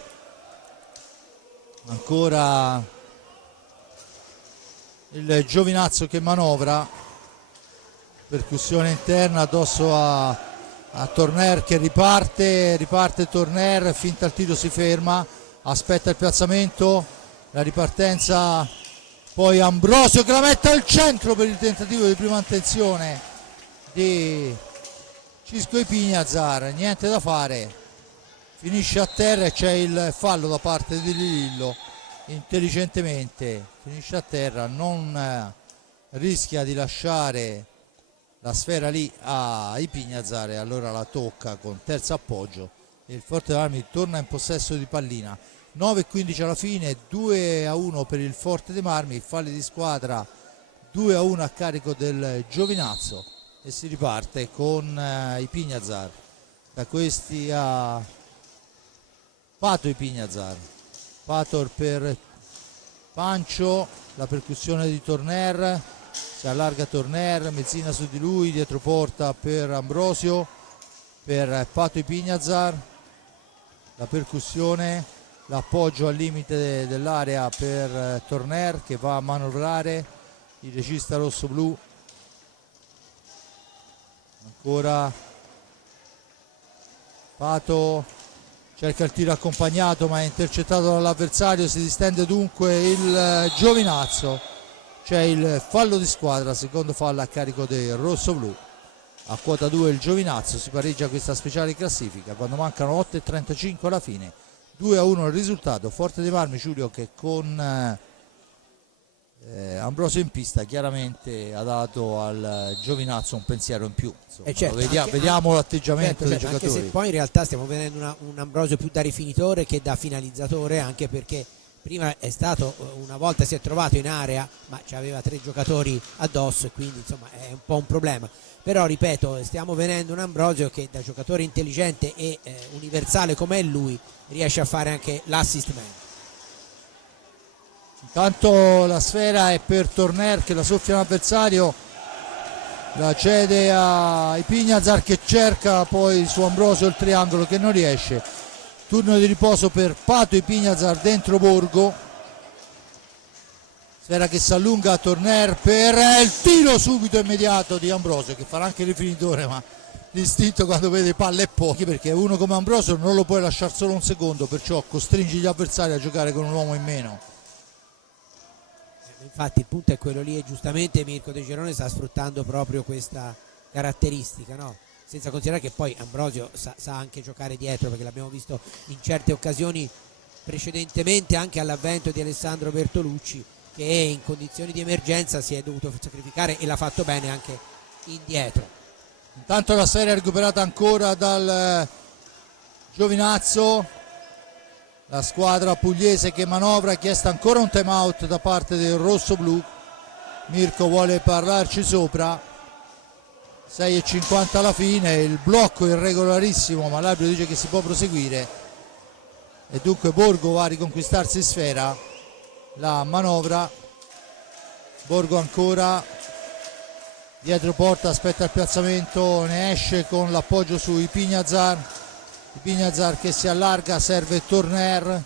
Ancora il Giovinazzo che manovra, percussione interna addosso a Torner che riparte Torner, finta il tiro, si ferma, aspetta il piazzamento, la ripartenza, poi Ambrosio che la mette al centro per il tentativo di prima intenzione di Cisco Ipignazar, niente da fare, finisce a terra e c'è il fallo da parte di Lillo, intelligentemente finisce a terra, non rischia di lasciare la sfera lì a Ipignazar e allora la tocca con terzo appoggio e il Forte dei Marmi torna in possesso di pallina. 9-15 alla fine, 2-1 per il Forte dei Marmi, falli di squadra 2-1 a carico del Giovinazzo e si riparte con Ipignazar, da questi a Pato Ipignazar, Pator per Pancio, la percussione di Torner, si allarga Torner, mezzina su di lui, dietro porta per Ambrosio, per Pato Ipignazar, la percussione, l'appoggio al limite dell'area per Torner che va a manovrare il regista rosso-blu. Ancora Pato cerca il tiro accompagnato ma è intercettato dall'avversario, si distende dunque il Giovinazzo, c'è il fallo di squadra, secondo fallo a carico del rosso-blu. A quota 2 il Giovinazzo, si pareggia questa speciale classifica quando mancano 8:35 alla fine, 2-1 il risultato. Forte dei Marmi, Giulio, che con Ambrosio in pista chiaramente ha dato al Giovinazzo un pensiero in più, insomma, certo, vediamo l'atteggiamento dei certo, giocatori, anche se poi in realtà stiamo vedendo un Ambrosio più da rifinitore che da finalizzatore, anche perché prima è stato, una volta si è trovato in area ma aveva 3 giocatori addosso e quindi insomma è un po' un problema, però ripeto, stiamo vedendo un Ambrosio che da giocatore intelligente e universale come è lui riesce a fare anche l'assist man. Intanto la sfera è per Torner che la soffia l'avversario, la cede a Ipignazar che cerca poi su Ambrosio il triangolo che non riesce. Turno di riposo per Pato Ipignazar dentro Borgo, sfera che si allunga a Torner per il tiro subito immediato di Ambrosio che farà anche il rifinitore, ma l'istinto quando vede palle è pochi, perché uno come Ambrosio non lo puoi lasciare solo un secondo, perciò costringi gli avversari a giocare con un uomo in meno. Infatti il punto è quello lì e giustamente Mirko De Gerone sta sfruttando proprio questa caratteristica, no? Senza considerare che poi Ambrosio sa anche giocare dietro, perché l'abbiamo visto in certe occasioni precedentemente anche all'avvento di Alessandro Bertolucci, che in condizioni di emergenza si è dovuto sacrificare e l'ha fatto bene anche indietro. Intanto la serie è recuperata ancora dal Giovinazzo, la squadra pugliese che manovra, ha chiesto ancora un time out da parte del rosso-blu. Mirko vuole parlarci sopra. 6:50 alla fine, il blocco irregolarissimo ma l'arbitro dice che si può proseguire e dunque Borgo va a riconquistarsi sfera, la manovra, Borgo ancora dietro porta, aspetta il piazzamento, ne esce con l'appoggio su Ipignazar che si allarga, serve Torner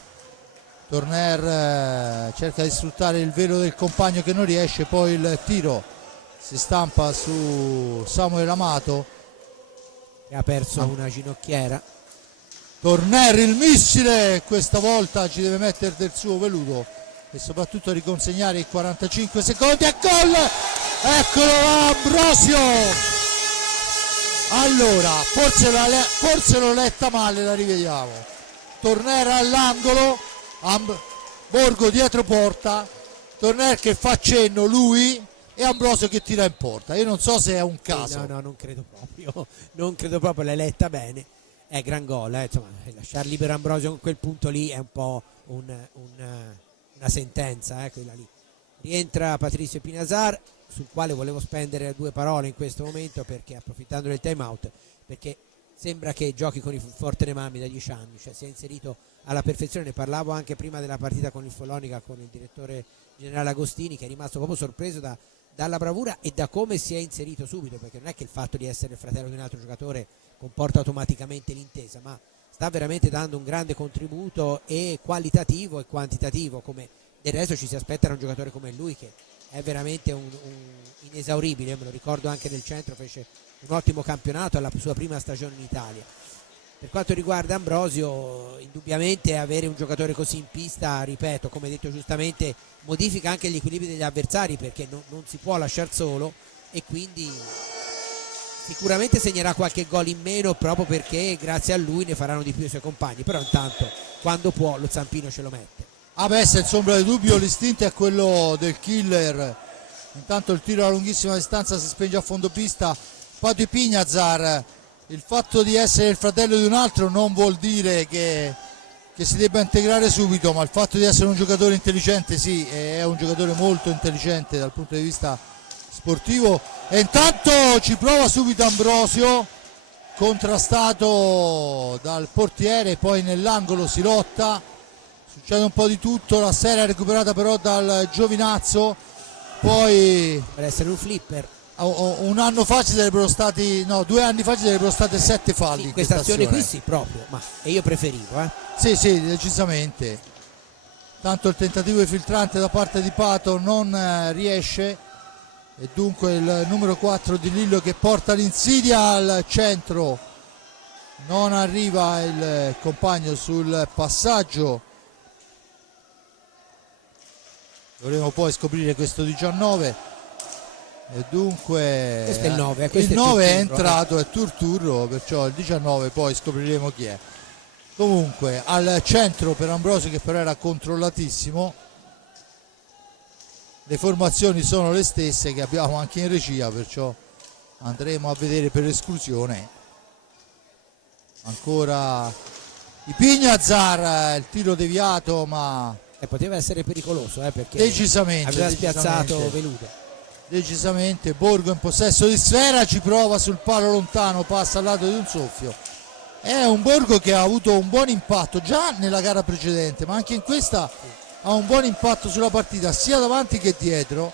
cerca di sfruttare il velo del compagno che non riesce, poi il tiro si stampa su Samuel Amato che ha perso una ginocchiera. Torner il missile, questa volta ci deve mettere del suo veluto e soprattutto riconsegnare i 45 secondi e gol, eccolo Ambrosio. Allora forse l'ho letta male, la rivediamo. Torner all'angolo, Borgo dietro porta, Torner che fa cenno lui e Ambrosio che tira in porta. Io non so se è un caso. No, non credo proprio, non credo proprio, l'hai letta bene. È gran gol, insomma, lasciar libero Ambrosio con quel punto lì è un po' una sentenza, quella lì. Rientra Patrizio Pinazar, sul quale volevo spendere 2 parole in questo momento, perché approfittando del time out, perché sembra che giochi con il Forteremarmi da 10 anni, cioè si è inserito alla perfezione. Ne parlavo anche prima della partita con il Follonica con il direttore generale Agostini, che è rimasto proprio sorpreso dalla bravura e da come si è inserito subito, perché non è che il fatto di essere il fratello di un altro giocatore comporta automaticamente l'intesa, ma sta veramente dando un grande contributo, e qualitativo e quantitativo, come del resto ci si aspetta da un giocatore come lui, che è veramente un inesauribile. Me lo ricordo anche nel centro, fece un ottimo campionato alla sua prima stagione in Italia. Per quanto riguarda Ambrosio, indubbiamente avere un giocatore così in pista, ripeto, come detto giustamente, modifica anche gli equilibri degli avversari, perché non si può lasciar solo, e quindi sicuramente segnerà qualche gol in meno, proprio perché grazie a lui ne faranno di più i suoi compagni. Però intanto, quando può, lo zampino ce lo mette. Senza ombra di dubbio l'istinto è quello del killer. Intanto il tiro a lunghissima distanza si spinge a fondo pista. Patti Pignazar, il fatto di essere il fratello di un altro non vuol dire che si debba integrare subito, ma il fatto di essere un giocatore intelligente, sì, è un giocatore molto intelligente dal punto di vista sportivo. E intanto ci prova subito Ambrosio, contrastato dal portiere, poi nell'angolo si lotta, succede un po' di tutto, la serie è recuperata però dal Giovinazzo. Poi per essere un flipper, un anno fa ci sarebbero stati, no, 2 anni fa ci sarebbero state 7 falli. sì, in questa azione qui azione. sì, proprio, e io preferivo. Sì, decisamente. Tanto il tentativo di filtrante da parte di Pato non riesce, e dunque il numero 4 di Lillo che porta l'insidia al centro, non arriva il compagno sul passaggio. Dovremo poi scoprire questo 19, e dunque questo è il 9, il 9 è Turturro, entrato, è Turturro, perciò il 19 poi scopriremo chi è. Comunque al centro per Ambrosio, che però era controllatissimo. Le formazioni sono le stesse che abbiamo anche in regia, perciò andremo a vedere per esclusione. Ancora di Pignazar, il tiro deviato, ma poteva essere pericoloso, perché decisamente aveva spiazzato Veludo. Decisamente. Borgo in possesso di sfera, ci prova sul palo lontano, passa al lato di un soffio. È un Borgo che ha avuto un buon impatto già nella gara precedente, ma anche in questa ha un buon impatto sulla partita, sia davanti che dietro.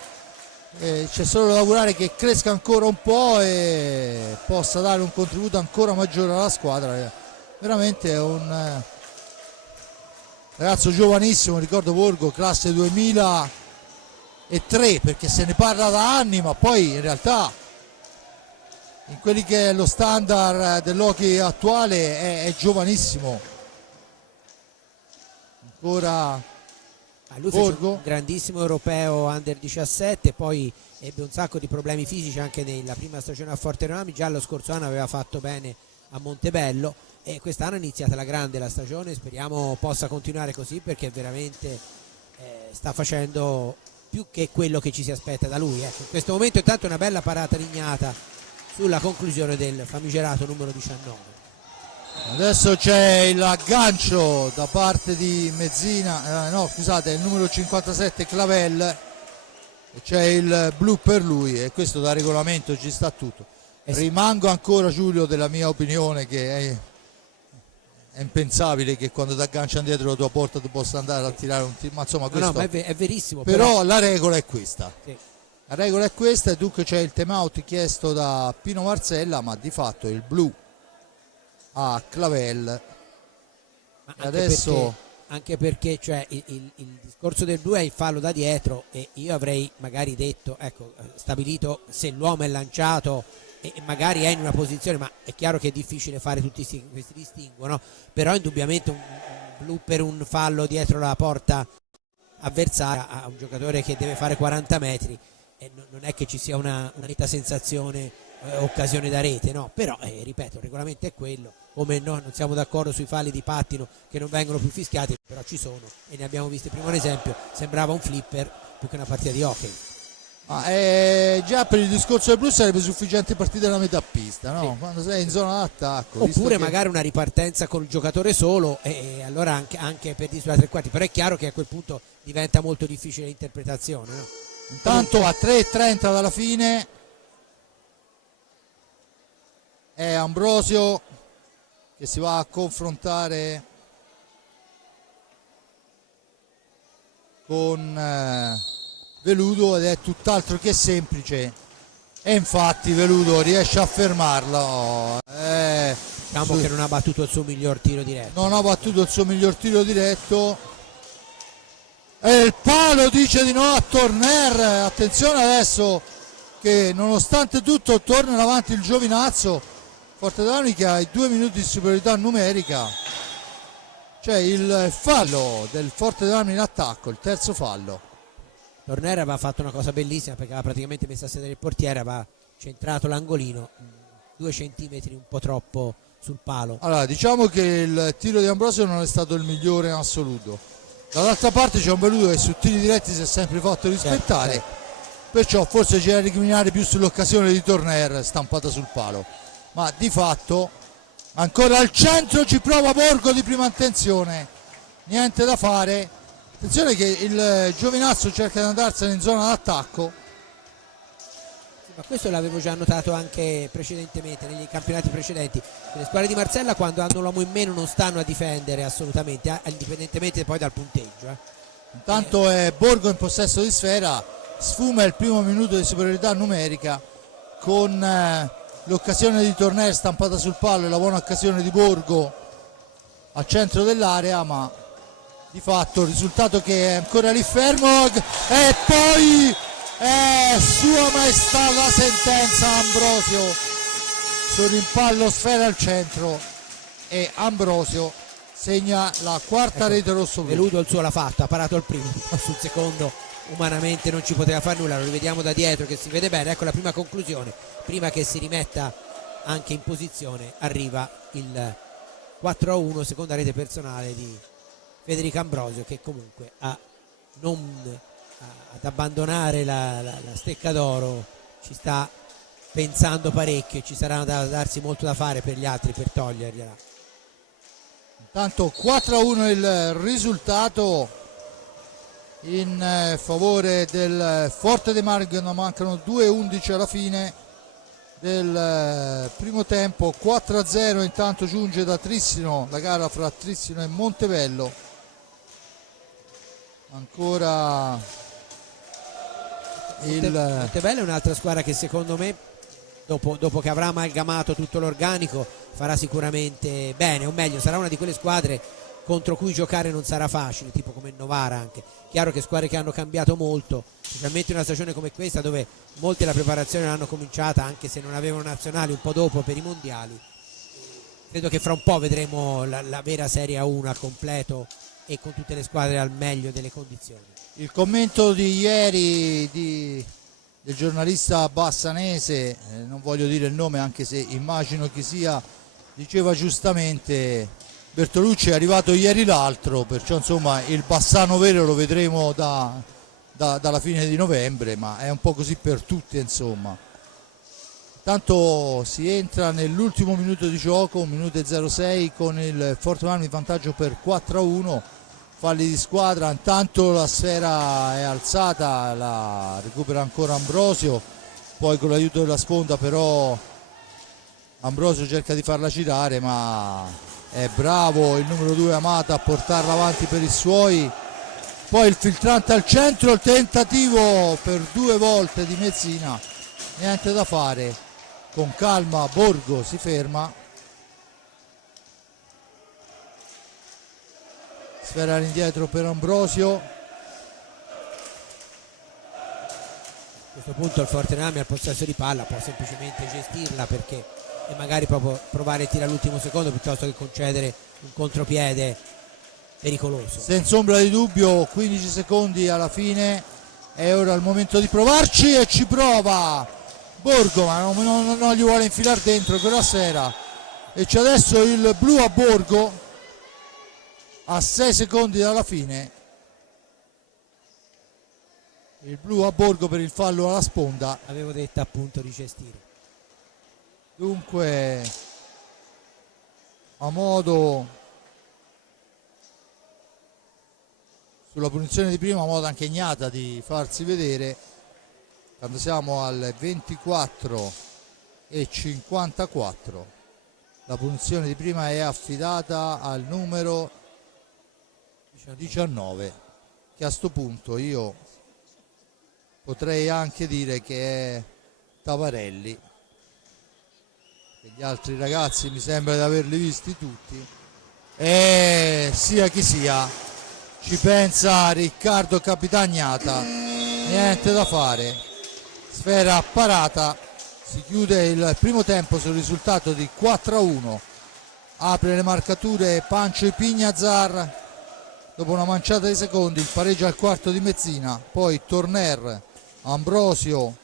C'è solo da augurare che cresca ancora un po' e possa dare un contributo ancora maggiore alla squadra. Veramente è un ragazzo giovanissimo, ricordo Borgo, classe 2003, perché se ne parla da anni, ma poi in realtà in quelli che è lo standard dell'hockey attuale è giovanissimo. Ancora lui fece Borgo, un grandissimo europeo under 17, poi ebbe un sacco di problemi fisici anche nella prima stagione a Forteremarmi. Già lo scorso anno aveva fatto bene a Montebello, e quest'anno è iniziata la grande la stagione. Speriamo possa continuare così, perché veramente sta facendo più che quello che ci si aspetta da lui. In questo momento intanto una bella parata lignata sulla conclusione del famigerato numero 19. adesso c'è il aggancio da parte di Mezzina, il numero 57 Clavel, e c'è il blu per lui, e questo da regolamento ci sta tutto. Rimango ancora, Giulio, della mia opinione che è impensabile che quando ti agganciano dietro la tua porta tu possa andare a tirare un tiro, ma insomma questo ma è verissimo, però la regola è questa. Sì. La regola è questa, e dunque c'è il time out chiesto da Pino Marzella, ma di fatto il blu a Clavel. Anche perché cioè, il discorso del blu è il fallo da dietro, e io avrei magari detto, stabilito se l'uomo è lanciato e magari è in una posizione, ma è chiaro che è difficile fare tutti questi distinguo, no? Però indubbiamente un blu per un fallo dietro la porta avversaria a un giocatore che deve fare 40 metri, e non è che ci sia una netta sensazione occasione da rete, no? Però ripeto, il regolamento è quello, come no, non siamo d'accordo sui falli di pattino che non vengono più fischiati, però ci sono e ne abbiamo visti prima un esempio, sembrava un flipper più che una partita di hockey. Già per il discorso del blu sarebbe sufficiente partire da metà pista, no? Sì. Quando sei in zona d'attacco, Oppure magari una ripartenza col giocatore solo e allora anche per di sulla tre quarti, però è chiaro che a quel punto diventa molto difficile l'interpretazione, no? Intanto a 3:30 dalla fine è Ambrosio che si va a confrontare con Veludo ed è tutt'altro che semplice, e infatti Veludo riesce a fermarlo. Diciamo che non ha battuto il suo miglior tiro diretto. Non ha battuto il suo miglior tiro diretto. E il palo dice di no a Torner. Attenzione adesso che nonostante tutto torna in avanti il Giovinazzo. Forte Danni che ha i 2 minuti di superiorità numerica. C'è il fallo del Forte Danni in attacco, il terzo fallo. Torner aveva fatto una cosa bellissima perché aveva praticamente messo a sedere il portiere, aveva centrato l'angolino 2 centimetri un po' troppo sul palo. Allora, diciamo che il tiro di Ambrosio non è stato il migliore in assoluto. Dall'altra parte c'è un Veludo che su tiri diretti si è sempre fatto rispettare, certo. Perciò forse c'è da recriminare più sull'occasione di Torner stampata sul palo. Ma di fatto ancora al centro ci prova Borgo di prima intenzione, niente da fare. Attenzione che il Giovinazzo cerca di andarsene in zona d'attacco. Sì, ma questo l'avevo già notato anche precedentemente negli campionati precedenti. Le squadre di Marsella quando hanno l'uomo in meno non stanno a difendere assolutamente, indipendentemente poi dal punteggio. Intanto è Borgo in possesso di sfera, sfuma il primo minuto di superiorità numerica con l'occasione di Torner stampata sul palo e la buona occasione di Borgo al centro dell'area, ma di fatto il risultato che è ancora lì fermo e poi è Sua Maestà la sentenza. Ambrosio sul rimpallo, sfera al centro e Ambrosio segna la quarta rete rosso-blu. Veludo il suo l'ha fatto, ha parato il primo, sul secondo umanamente non ci poteva fare nulla, lo rivediamo da dietro che si vede bene. Ecco la prima conclusione, prima che si rimetta anche in posizione arriva il 4-1, seconda rete personale di Federico Ambrosio, che comunque ad abbandonare la stecca d'oro ci sta pensando parecchio, ci sarà da darsi molto da fare per gli altri per togliergliela. Intanto 4-1 il risultato in favore del Forte dei Marghi, mancano 2:11 alla fine del primo tempo. 4-0 intanto giunge da Trissino, la gara fra Trissino e Montevello. Ancora Montevello è un'altra squadra che secondo me dopo che avrà amalgamato tutto l'organico farà sicuramente bene, o meglio sarà una di quelle squadre contro cui giocare non sarà facile, tipo come il Novara. Anche chiaro che squadre che hanno cambiato molto, specialmente in una stagione come questa dove molte la preparazione l'hanno cominciata anche se non avevano nazionali un po' dopo per i mondiali. Credo che fra un po' vedremo la vera Serie A1 al completo e con tutte le squadre al meglio delle condizioni. Il commento di ieri del giornalista bassanese, non voglio dire il nome anche se immagino chi sia, diceva giustamente: Bertolucci è arrivato ieri l'altro, perciò insomma il Bassano vero lo vedremo dalla fine di novembre, ma è un po' così per tutti insomma. Tanto si entra nell'ultimo minuto di gioco, 1 minuto e 06, con il Forte Marmi in vantaggio per 4-1. Falli di squadra, intanto la sfera è alzata, la recupera ancora Ambrosio, poi con l'aiuto della sponda però Ambrosio cerca di farla girare, ma è bravo il numero 2 Amata a portarla avanti per i suoi. Poi il filtrante al centro, il tentativo per 2 volte di Mezzina, niente da fare, con calma Borgo si ferma. Sfera all'indietro per Ambrosio. A questo punto il Fortenami al possesso di palla può semplicemente gestirla perché e magari proprio provare a tirare all'ultimo secondo piuttosto che concedere un contropiede pericoloso. Senza ombra di dubbio, 15 secondi alla fine, è ora il momento di provarci e ci prova Borgo, ma non gli vuole infilare dentro quella sera, e c'è adesso il blu a Borgo a 6 secondi dalla fine, il blu a Borgo per il fallo alla sponda. Avevo detto appunto di cestire. Dunque a modo, sulla punizione di prima, a modo anche Ignata di farsi vedere, quando siamo al 24:54. La punizione di prima è affidata al numero 19, che a sto punto io potrei anche dire che è Tavarelli. Gli altri ragazzi mi sembra di averli visti tutti, e sia chi sia ci pensa Riccardo Capitagnata, niente da fare, sfera parata. Si chiude il primo tempo sul risultato di 4-1. Apre le marcature Pancio e Pignazar dopo una manciata di secondi. Il pareggio al quarto di Mezzina, poi Torner, Ambrosio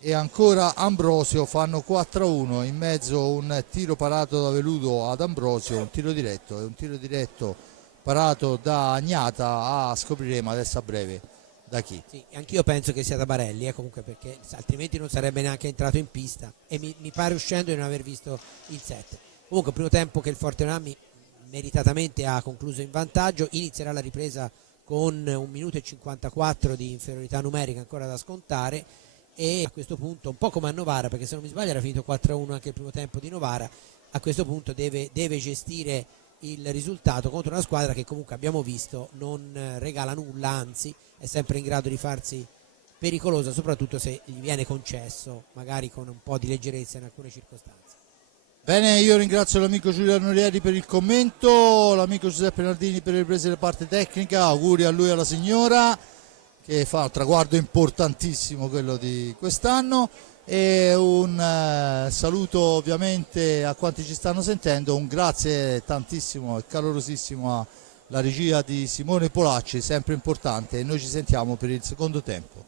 e ancora Ambrosio fanno 4-1. In mezzo un tiro parato da Veludo ad Ambrosio, un tiro diretto, e un tiro diretto parato da Agnata, scopriremo adesso a breve da chi. Sì, anch'io penso che sia Tabarelli, comunque, perché altrimenti non sarebbe neanche entrato in pista, e mi pare, uscendo, di non aver visto il set. Comunque primo tempo che il Fortearmi meritatamente ha concluso in vantaggio. Inizierà la ripresa con 1 minuto e 54 di inferiorità numerica ancora da scontare, e a questo punto, un po' come a Novara, perché se non mi sbaglio era finito 4-1 anche il primo tempo di Novara, a questo punto deve gestire il risultato contro una squadra che comunque abbiamo visto non regala nulla, anzi è sempre in grado di farsi pericolosa, soprattutto se gli viene concesso, magari con un po' di leggerezza in alcune circostanze. Bene, io ringrazio l'amico Giuliano Norieri per il commento, l'amico Giuseppe Nardini per le riprese della parte tecnica. Auguri a lui e alla signora, che fa un traguardo importantissimo quello di quest'anno, e un saluto ovviamente a quanti ci stanno sentendo, un grazie tantissimo e calorosissimo alla regia di Simone Polacci, sempre importante, e noi ci sentiamo per il secondo tempo.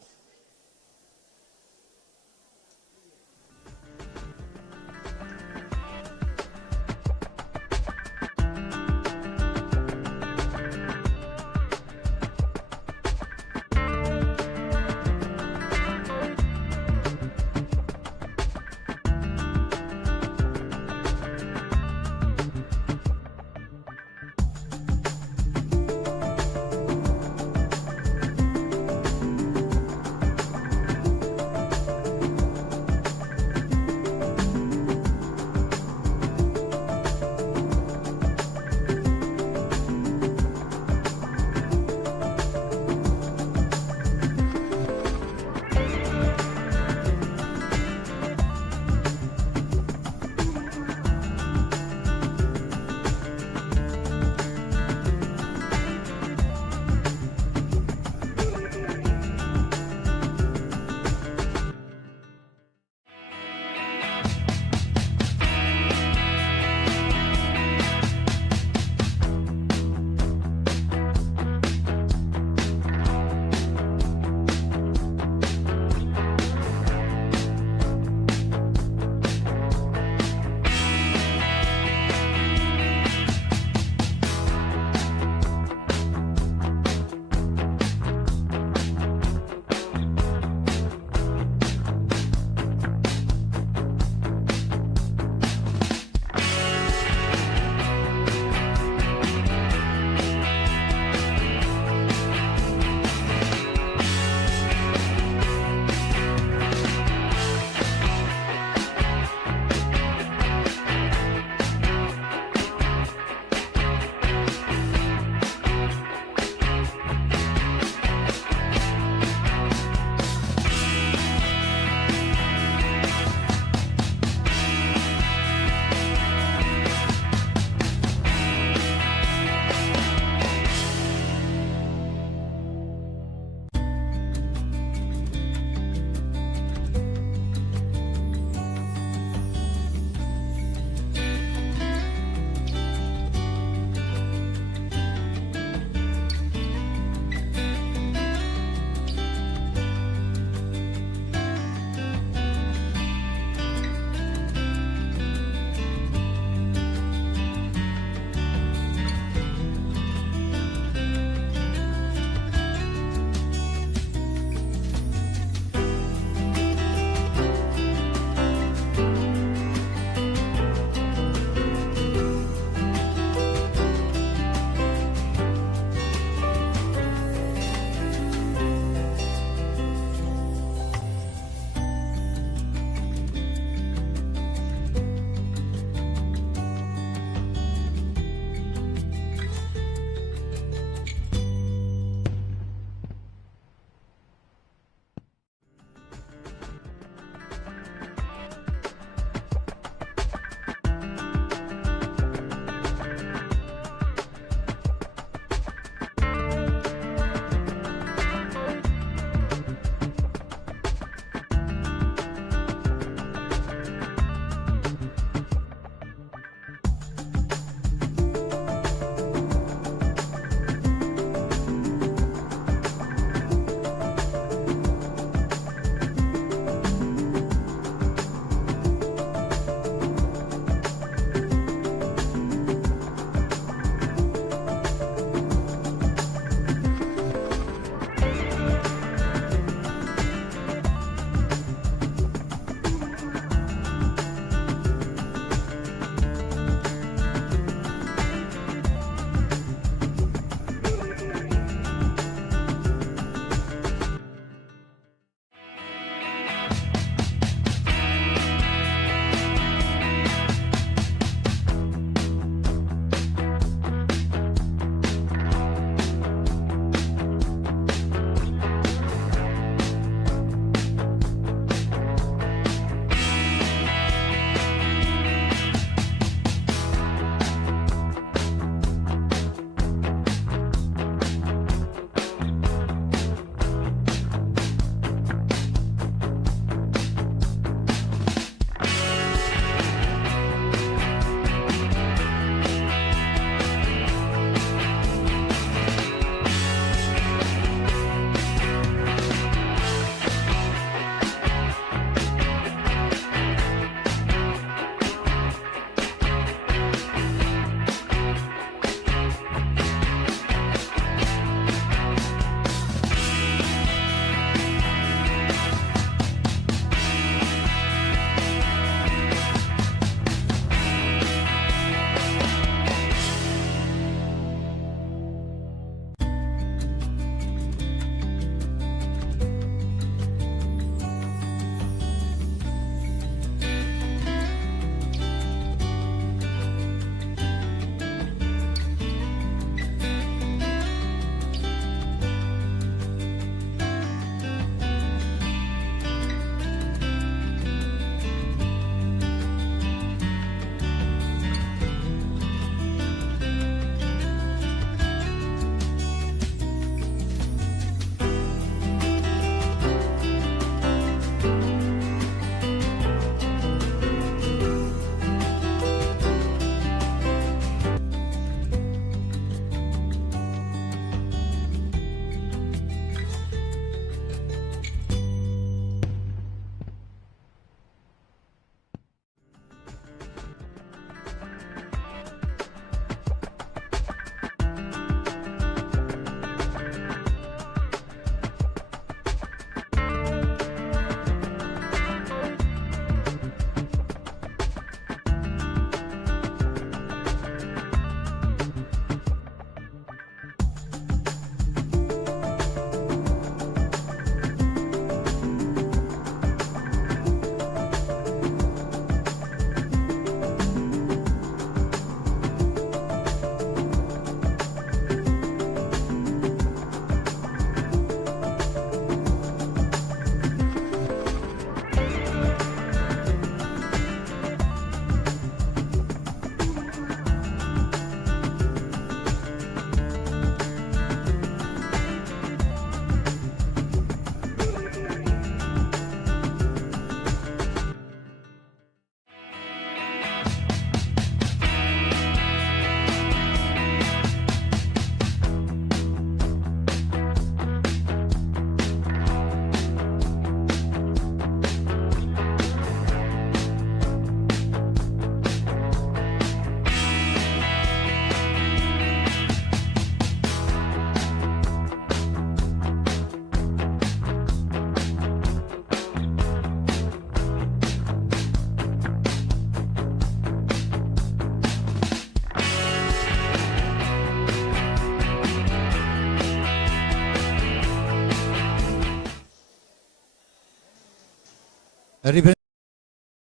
Riprendiamo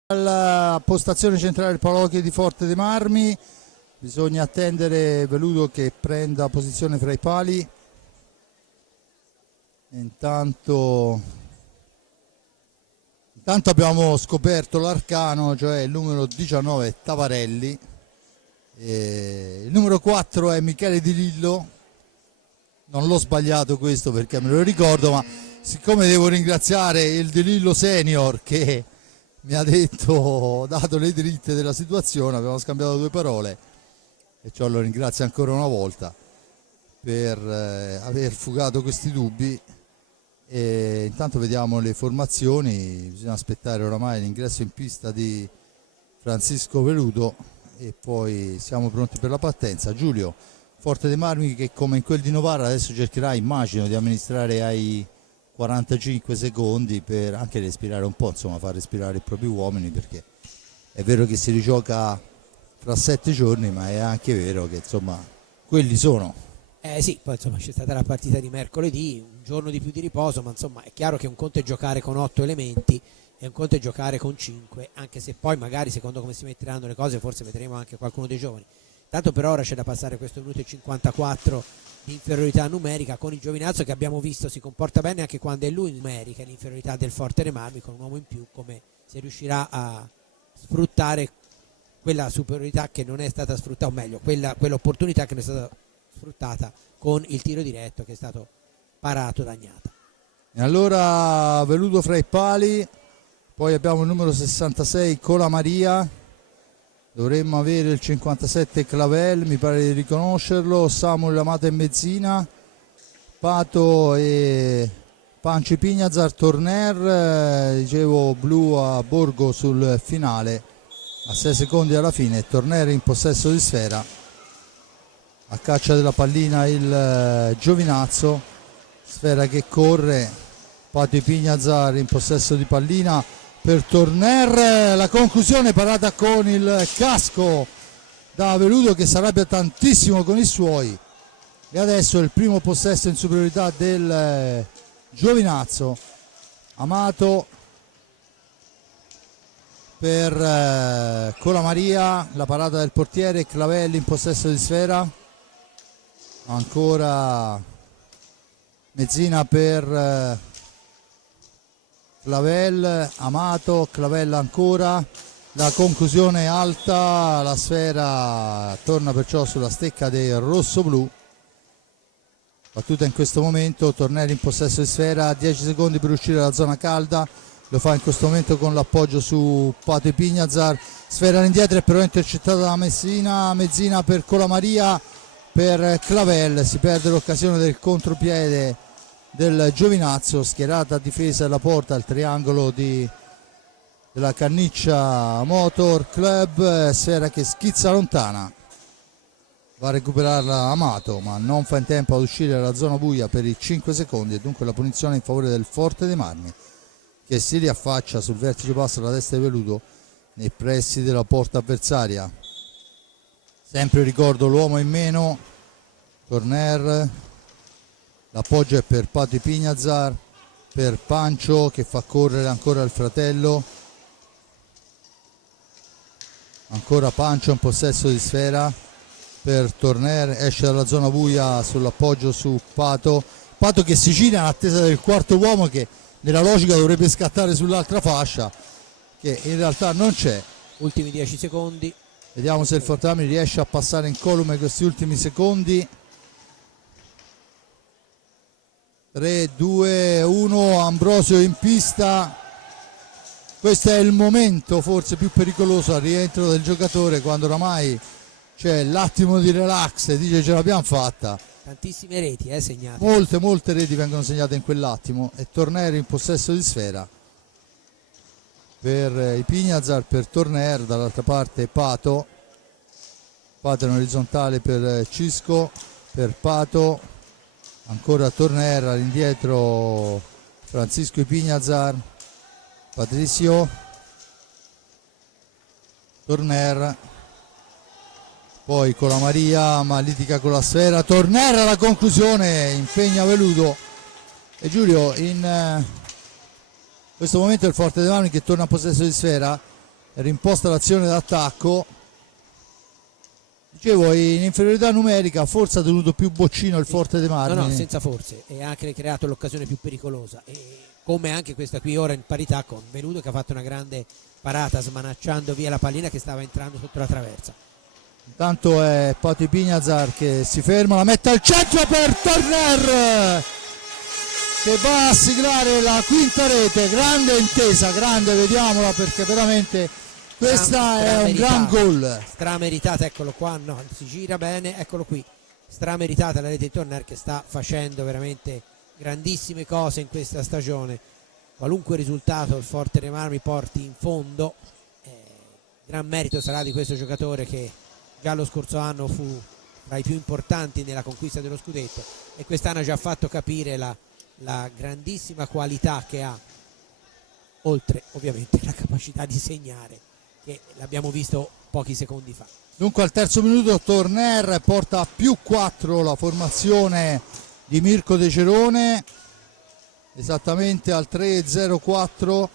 alla postazione centrale del Palocchi di Forte dei Marmi. Bisogna attendere Veludo che prenda posizione fra i pali. Intanto abbiamo scoperto l'arcano, cioè il numero 19 Tavarelli, il numero 4 è Michele Di Lillo. Non l'ho sbagliato questo perché me lo ricordo, ma siccome devo ringraziare il Di Lillo senior che mi ha dato le dritte della situazione, abbiamo scambiato 2 parole e ciò lo ringrazio ancora una volta per aver fugato questi dubbi. E intanto vediamo le formazioni, bisogna aspettare oramai l'ingresso in pista di Francisco Veludo e poi siamo pronti per la partenza. Giulio, Forte dei Marmi che come in quel di Novara adesso cercherà, immagino, di amministrare ai 45 secondi per anche respirare un po', insomma far respirare i propri uomini, perché è vero che si rigioca fra 7 giorni, ma è anche vero che insomma quelli sono. Sì, poi insomma c'è stata la partita di mercoledì, un giorno di più di riposo, ma insomma è chiaro che un conto è giocare con 8 elementi e un conto è giocare con 5, anche se poi magari secondo come si metteranno le cose forse vedremo anche qualcuno dei giovani. Tanto per ora c'è da passare questo minuto e 54 di inferiorità numerica con il Giovinazzo, che abbiamo visto si comporta bene anche quando è lui numerica, l'inferiorità del Forte dei Marmi con un uomo in più, come se riuscirà a sfruttare quella superiorità che non è stata sfruttata, o meglio quell'opportunità che non è stata sfruttata con il tiro diretto che è stato parato da Agnata. E allora Veludo fra i pali, poi abbiamo il numero 66 Cola Maria, dovremmo avere il 57 Clavel, mi pare di riconoscerlo, Samuel Amato e Mezzina, Pato e Panci Pignazar, Torner, dicevo blu a Borgo sul finale a 6 secondi alla fine, Torner in possesso di sfera. A caccia della pallina il Giovinazzo, sfera che corre, Pato Pignazar in possesso di pallina per Torner, la conclusione parata con il casco da Veludo che si arrabbia tantissimo con i suoi, e adesso il primo possesso in superiorità del Giovinazzo. Amato per Cola Maria, la parata del portiere, Clavelli in possesso di sfera, ancora Mezzina per Clavel, Amato, Clavella ancora, la conclusione alta, la sfera torna perciò sulla stecca dei rossoblù. Battuta in questo momento, Tornelli in possesso di sfera, 10 secondi per uscire dalla zona calda, lo fa in questo momento con l'appoggio su Pato e Pignazar, sfera all'indietro e però intercettata da Mezzina per Cola Maria, per Clavel, si perde l'occasione del contropiede del Giovinazzo, schierata a difesa della porta, il triangolo della Canniccia Motor Club, sfera che schizza lontana, va a recuperarla Amato ma non fa in tempo ad uscire dalla zona buia per i 5 secondi e dunque la punizione in favore del Forte dei Marmi, che si riaffaccia sul vertice basso della destra di Veludo nei pressi della porta avversaria. Sempre ricordo l'uomo in meno, Torner, l'appoggio è per Pato Pignazar, per Pancio che fa correre ancora il fratello, ancora Pancio in possesso di sfera per Torner, esce dalla zona buia sull'appoggio su Pato che si gira in attesa del quarto uomo che nella logica dovrebbe scattare sull'altra fascia, che in realtà non c'è. Ultimi 10 secondi. Vediamo se il Forte dei Marmi riesce a passare incolume questi ultimi secondi. 3, 2, 1, Ambrosio in pista. Questo è il momento forse più pericoloso al rientro del giocatore, quando oramai c'è l'attimo di relax e dice ce l'abbiamo fatta. Tantissime reti segnate. Molte reti vengono segnate in quell'attimo e Torner in possesso di sfera per i Pignazar, per Torner, dall'altra parte Pato in orizzontale per Cisco, per Pato, ancora Torner, all'indietro Francisco Pignazar, Patricio, Torner, poi Cola Maria ma litiga con la sfera, Torner alla conclusione, impegna Veludo. E Giulio, in questo momento il Forte dei Marmi che torna a possesso di sfera, rimposta l'azione d'attacco. Dicevo, in inferiorità numerica forse ha tenuto più boccino il Forte dei Marmi. No, senza forse, e ha anche creato l'occasione più pericolosa, e come anche questa qui ora in parità con Venuto, che ha fatto una grande parata smanacciando via la pallina che stava entrando sotto la traversa. Intanto è Pato Ipignazar che si ferma, la mette al centro per Turner, che va a siglare la quinta rete. Grande intesa, grande, vediamola, perché veramente questa è un gran gol. Strameritata, eccolo qua, no, si gira bene, eccolo qui. Strameritata la rete di Turner, che sta facendo veramente grandissime cose in questa stagione. Qualunque risultato il Forte dei Marmi porti in fondo, gran merito sarà di questo giocatore, che già lo scorso anno fu tra i più importanti nella conquista dello scudetto, e quest'anno ha già fatto capire la grandissima qualità che ha, oltre ovviamente la capacità di segnare, che l'abbiamo visto pochi secondi fa. Dunque al terzo minuto Turner porta a +4 la formazione di Mirko De Cerone, esattamente al 3:04,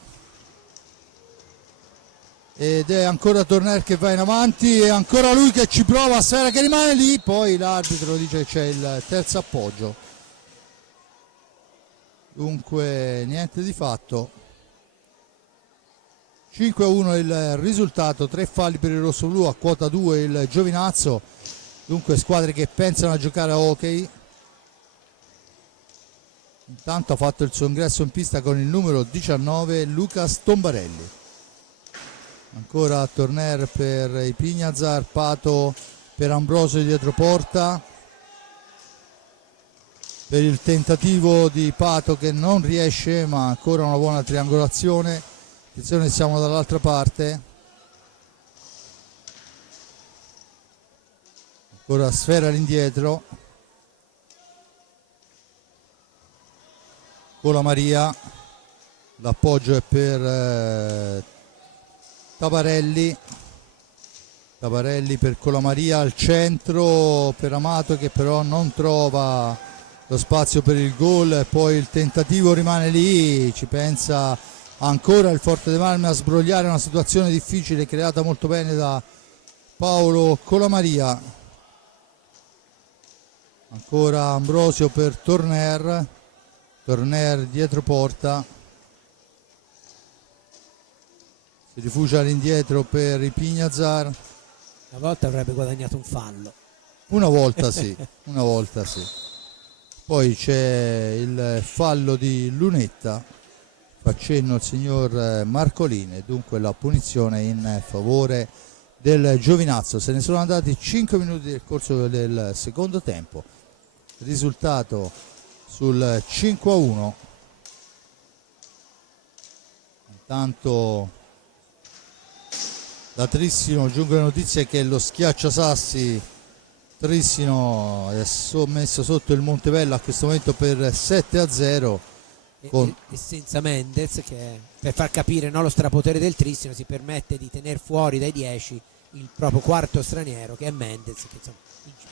ed è ancora Turner che va in avanti, e ancora lui che ci prova, sfera che rimane lì, poi l'arbitro dice che c'è il terzo appoggio. Dunque niente di fatto. 5-1 il risultato, 3 falli per il rossoblu, a quota 2 il Giovinazzo. Dunque squadre che pensano a giocare a hockey. Intanto ha fatto il suo ingresso in pista con il numero 19 Lucas Tombarelli. Ancora Turner per Ipignazar, Pato per Ambrosio dietro porta, per il tentativo di Pato che non riesce, ma ancora una buona triangolazione. Attenzione, siamo dall'altra parte. Ancora sfera all'indietro. Colamaria, l'appoggio è per Tabarelli per Colamaria, al centro per Amato, che però non trova lo spazio per il gol, e poi il tentativo rimane lì. Ci pensa ancora il Forte dei Marmi a sbrogliare una situazione difficile creata molto bene da Paolo Colamaria. Ancora Ambrosio per Turner dietro porta, si rifugia all'indietro per Ipignazar. Una volta avrebbe guadagnato un fallo. Una volta sì. Poi c'è il fallo di Lunetta, fa cenno il signor Marcolini, dunque la punizione in favore del Giovinazzo. Se ne sono andati 5 minuti nel corso del secondo tempo, risultato sul 5-1. Intanto da Trissino giungono notizie che lo Schiacciasassi Trissino è messo sotto il Montebello a questo momento per 7-0 e senza Mendez, che per far capire, no, lo strapotere del Trissino, si permette di tenere fuori dai 10 il proprio quarto straniero, che è Mendez, che insomma,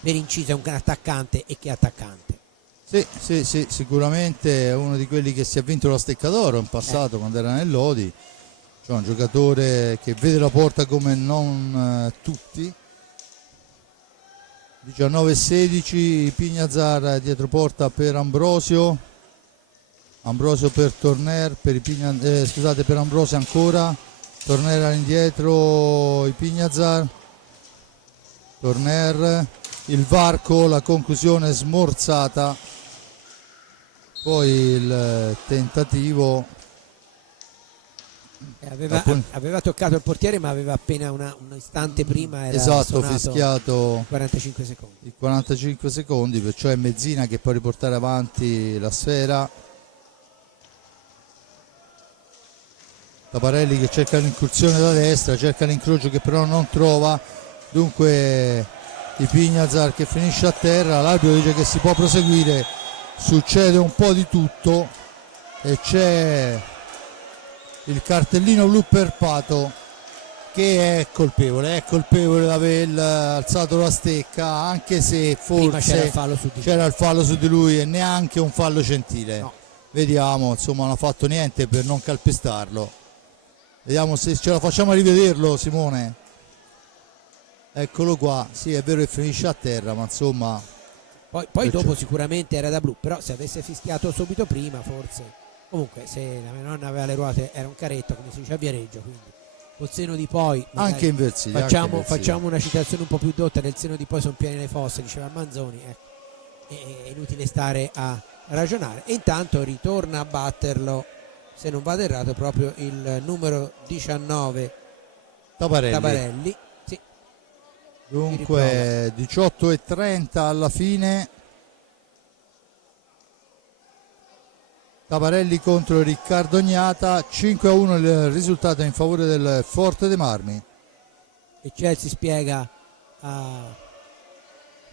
per inciso è un attaccante, e che attaccante. Sì, sicuramente è uno di quelli che si è vinto la Stecca d'Oro in passato quando era nel Lodi, cioè un giocatore che vede la porta come non tutti. 19-16, Ipignazar dietro porta per Ambrosio per Turner, per Ambrosio ancora, Turner all'indietro, Ipignazar, Turner, il varco, la conclusione smorzata, poi il tentativo. Aveva toccato il portiere, ma aveva appena un istante prima era fischiato 45 secondi. I 45 secondi, perciò è Mezzina che può riportare avanti la sfera. Tabarelli che cerca l'incursione da destra, cerca l'incrocio che però non trova, dunque Ipignazar che finisce a terra. L'arbitro dice che si può proseguire, succede un po' di tutto e c'è il cartellino blu per Pato, che è colpevole di aver alzato la stecca, anche se forse c'era il fallo su di lui e neanche un fallo gentile. No. Vediamo, insomma, non ha fatto niente per non calpestarlo. Vediamo se ce la facciamo a rivederlo, Simone. Eccolo qua, sì, è vero che finisce a terra, ma insomma... Poi dopo sicuramente era da blu, però se avesse fischiato subito prima forse... Comunque se la mia nonna aveva le ruote era un caretto, come si dice a Viareggio, quindi col seno di poi... Anche inversivo. Facciamo una citazione un po' più dotta, nel seno di poi sono piene le fosse, diceva Manzoni, ecco. È inutile stare a ragionare. E intanto ritorna a batterlo, se non vado errato, proprio il numero 19 Tabarelli. Sì. Dunque 18:30 alla fine. Tabarelli contro Riccardo Gnata, 5-1 il risultato in favore del Forte dei Marmi. E Chelsea spiega a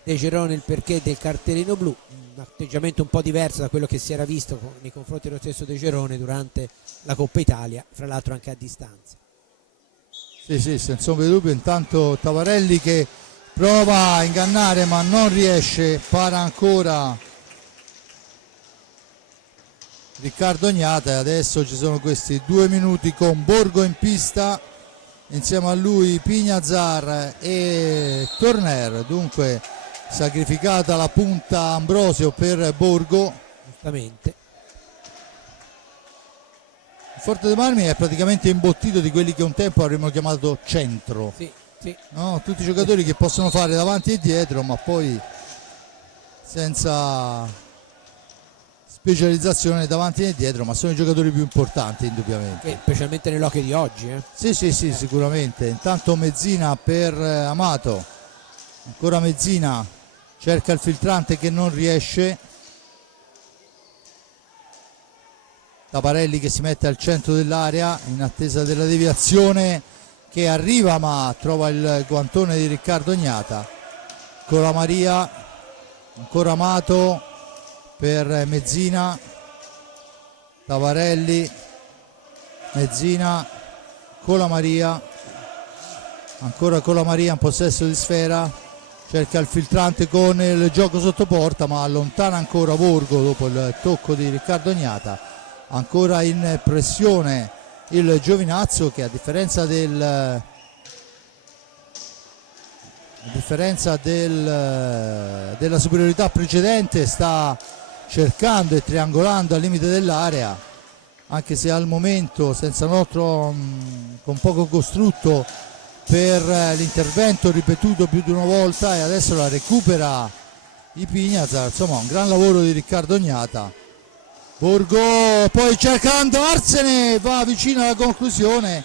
De Gerone il perché del cartellino blu, un atteggiamento un po' diverso da quello che si era visto nei confronti dello stesso De Gerone durante la Coppa Italia, fra l'altro anche a distanza. Sì, senza ombra di dubbio. Intanto Tabarelli che prova a ingannare ma non riesce, para ancora Riccardo Gnata, e adesso ci sono questi 2 minuti con Borgo in pista, insieme a lui Pignazar e Torner. Dunque sacrificata la punta Ambrosio per Borgo. Giustamente. Il Forte dei Marmi è praticamente imbottito di quelli che un tempo avremmo chiamato centro. Sì. No? Tutti i giocatori che possono fare davanti e dietro, ma poi senza specializzazione davanti e dietro, ma sono i giocatori più importanti indubbiamente. Specialmente nell'hockey di oggi. Sì, sicuramente. Intanto Mezzina per Amato, ancora Mezzina, cerca il filtrante che non riesce. Tabarelli che si mette al centro dell'area in attesa della deviazione che arriva, ma trova il guantone di Riccardo Gnata. Ancora Maria, ancora Amato per Mezzina, Tabarelli, Mezzina, Colamaria, ancora Colamaria in possesso di sfera, cerca il filtrante con il gioco sotto porta ma allontana ancora Borgo dopo il tocco di Riccardo Gnata. Ancora in pressione il Giovinazzo che a differenza della superiorità precedente sta cercando e triangolando al limite dell'area, anche se al momento senza nostro con poco costrutto per l'intervento ripetuto più di una volta, e adesso la recupera i Pignazar. Insomma un gran lavoro di Riccardo Gnata. Borgo poi cerca di andarsene, va vicino alla conclusione.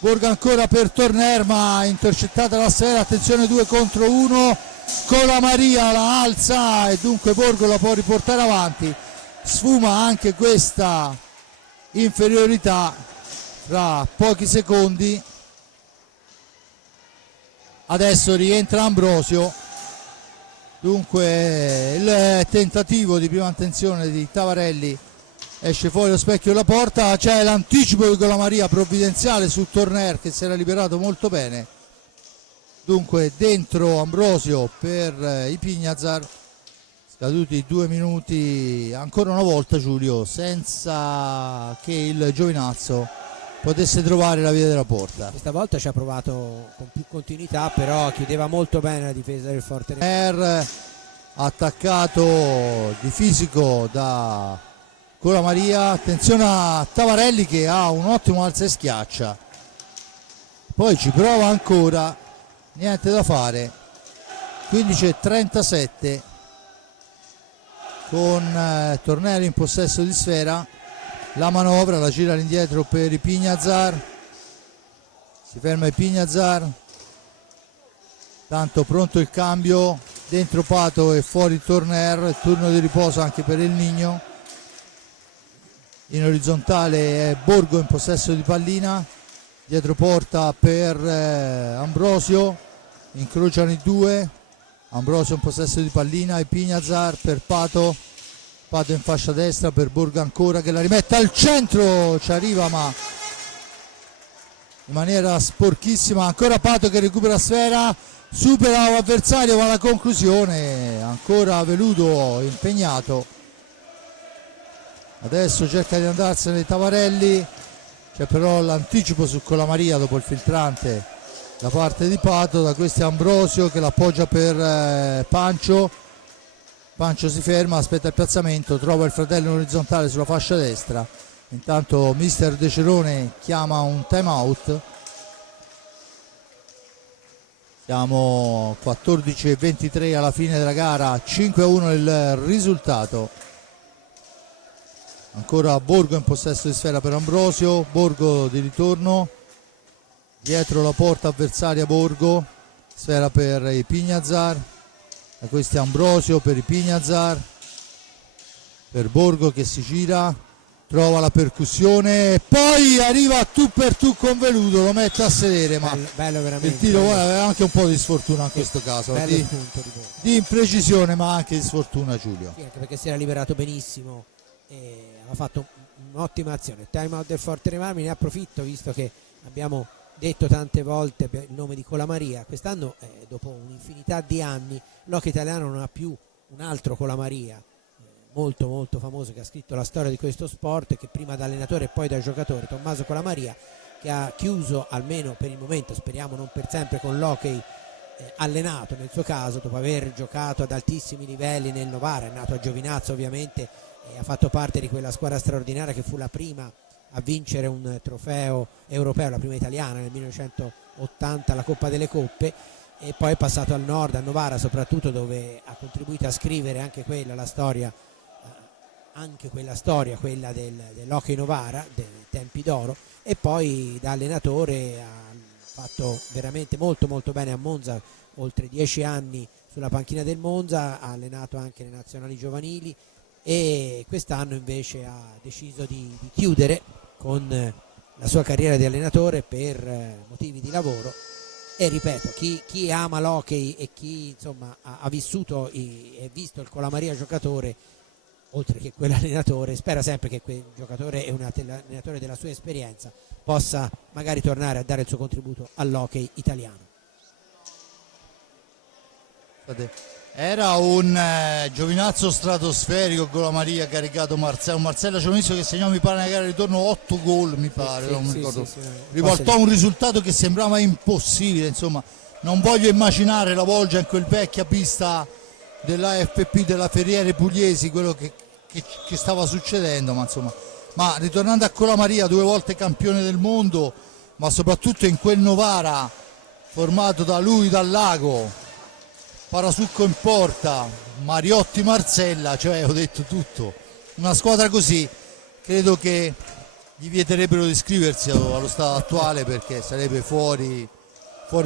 Borgo ancora per Torner ma intercettata la sfera, attenzione 2 contro 1, con la Maria la alza e dunque Borgo la può riportare avanti. Sfuma anche questa inferiorità fra pochi secondi. Adesso rientra Ambrosio, dunque il tentativo di prima intenzione di Tabarelli esce fuori lo specchio della porta, c'è l'anticipo di Colamaria provvidenziale su Torner che si era liberato molto bene. Dunque dentro Ambrosio per i Pignazar, scaduti 2 minuti ancora una volta, Giulio, senza che il Giovinazzo potesse trovare la via della porta. Questa volta ci ha provato con più continuità, però chiudeva molto bene la difesa del Forte. Attaccato di fisico da Colamaria, attenzione a Tabarelli che ha un ottimo alza e schiaccia, poi ci prova ancora, niente da fare. 15:37 con Tornelli in possesso di sfera, la manovra la gira all'indietro per i Pignazar, si ferma i Pignazar, tanto pronto il cambio, dentro Pato e fuori Torner, turno di riposo anche per il Nigno. In orizzontale è Borgo in possesso di pallina, dietro porta per Ambrosio, incrociano i due, Ambrosio in possesso di pallina e Pignazar per Pato, Pato in fascia destra per Borgo ancora che la rimette al centro, ci arriva ma in maniera sporchissima, ancora Pato che recupera sfera, supera l'avversario, va alla conclusione, ancora Veludo impegnato. Adesso cerca di andarsene Tavarelli, c'è però l'anticipo su Colamaria dopo il filtrante da parte di Pato. Da questo è Ambrosio che l'appoggia per Pancio. Pancio si ferma, aspetta il piazzamento, trova il fratello in orizzontale sulla fascia destra. Intanto mister De Cerone chiama un time out. Siamo 14:23 alla fine della gara, 5-1 il risultato. Ancora Borgo in possesso di sfera per Ambrosio, Borgo di ritorno, dietro la porta avversaria Borgo, sfera per i Pignazar, da questo è Ambrosio per i Pignazar, per Borgo che si gira, trova la percussione e poi arriva tu per tu con Veluto, lo mette a sedere, ma bello veramente, il tiro aveva anche un po' di sfortuna in questo caso, di imprecisione ma anche di sfortuna, Giulio. Sì, anche perché si era liberato benissimo e aveva fatto un'ottima azione. Time out del Forte dei Marmi, ne approfitto visto che abbiamo detto tante volte il nome di Colamaria. Quest'anno, dopo un'infinità di anni, l'hockey italiano non ha più un altro Colamaria molto molto famoso che ha scritto la storia di questo sport, che prima da allenatore e poi da giocatore, Tommaso Colamaria, che ha chiuso almeno per il momento, speriamo non per sempre, con l'hockey allenato nel suo caso, dopo aver giocato ad altissimi livelli nel Novara. È nato a Giovinazzo ovviamente e ha fatto parte di quella squadra straordinaria che fu la prima a vincere un trofeo europeo, la prima italiana nel 1980, la Coppa delle Coppe, e poi è passato al nord, a Novara soprattutto, dove ha contribuito a scrivere anche quella, la storia, quella dell'hockey Novara, dei tempi d'oro, e poi da allenatore ha fatto veramente molto molto bene a Monza, oltre 10 anni sulla panchina del Monza, ha allenato anche le nazionali giovanili e quest'anno invece ha deciso di chiudere con la sua carriera di allenatore per motivi di lavoro. E ripeto, chi ama l'hockey e chi insomma ha vissuto e visto il Colamaria giocatore, oltre che quell'allenatore, spera sempre che quel giocatore e un allenatore della sua esperienza possa magari tornare a dare il suo contributo all'hockey italiano. Era un Giovinazzo stratosferico con la Maria, caricato Marcello Cioniso che segnò, mi pare, nella gara di ritorno 8 gol, mi pare, non mi ricordo. Riportò un risultato che sembrava impossibile, insomma. Non voglio immaginare la Volgia in quel vecchia pista dell'AFP della Ferriere Pugliesi, quello che stava succedendo, ma insomma. Ma ritornando a Colamaria, 2 volte campione del mondo, ma soprattutto in quel Novara formato da lui, dal Lago, Parasucco in porta, Mariotti, Marcella, cioè ho detto tutto. Una squadra così credo che gli vieterebbero di iscriversi allo stato attuale, perché sarebbe fuori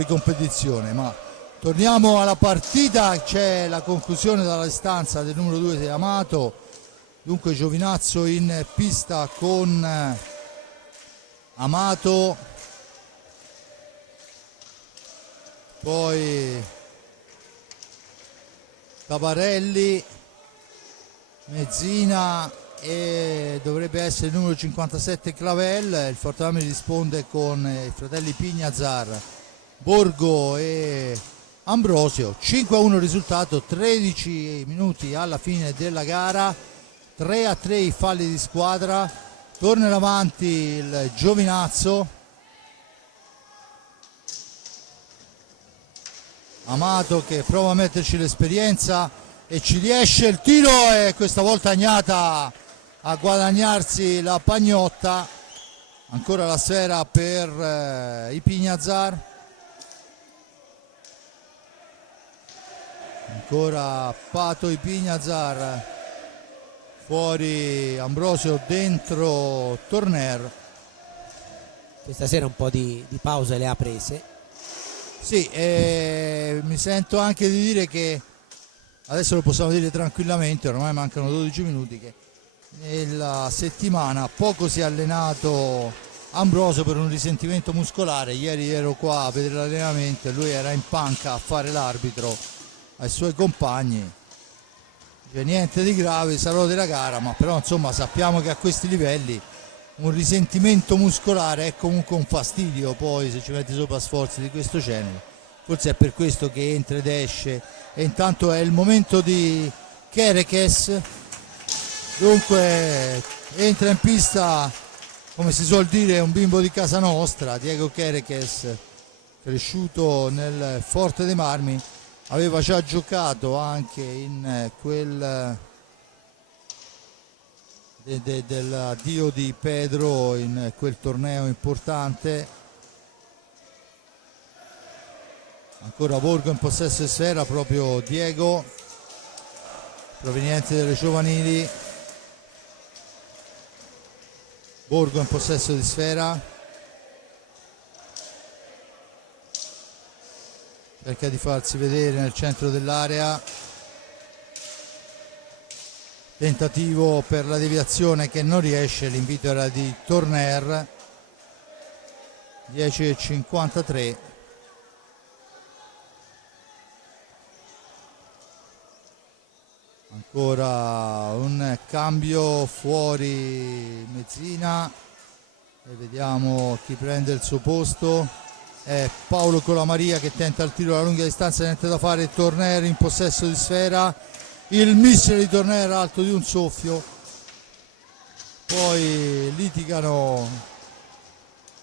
competizione. Ma torniamo alla partita, c'è la conclusione dalla distanza del numero 2 di Amato. Dunque Giovinazzo in pista con Amato, poi Tabarelli, Mezzina e dovrebbe essere il numero 57 Clavel. Il Forte Marmi risponde con i fratelli Pignazar, Borgo e Ambrosio. 5-1 risultato, 13 minuti alla fine della gara, 3-3 i falli di squadra. Torna avanti il Giovinazzo, Amato che prova a metterci l'esperienza e ci riesce, il tiro, e questa volta Agnata a guadagnarsi la pagnotta. Ancora la sfera per i Pignazar, ancora Pato, i Pignazar, fuori Ambrosio, dentro Torner. Questa sera un po' di pause le ha prese. Sì, mi sento anche di dire che adesso lo possiamo dire tranquillamente, ormai mancano 12 minuti, che nella settimana poco si è allenato Ambrosio per un risentimento muscolare. Ieri ero qua a vedere l'allenamento e lui era in panca a fare l'arbitro ai suoi compagni. Cioè, niente di grave, sarò della gara, ma però insomma sappiamo che a questi livelli un risentimento muscolare è comunque un fastidio, poi se ci metti sopra sforzi di questo genere. Forse è per questo che entra ed esce. E intanto è il momento di Kerekes Dunque entra in pista, come si suol dire, un bimbo di casa nostra, Diego Quereques, cresciuto nel Forte dei Marmi, aveva già giocato anche in quel dell'addio di Pedro, in quel torneo importante. Ancora Borgo in possesso di sfera, proprio Diego, proveniente dalle giovanili. Borgo in possesso di sfera, cerca di farsi vedere nel centro dell'area, tentativo per la deviazione che non riesce, l'invito era di Torner. 10:53. Ancora un cambio fuori mezzina e vediamo chi prende il suo posto. È Paolo Colamaria che tenta il tiro alla lunga distanza, niente da fare. Torner in possesso di sfera, il missile di Torner alto di un soffio, poi litigano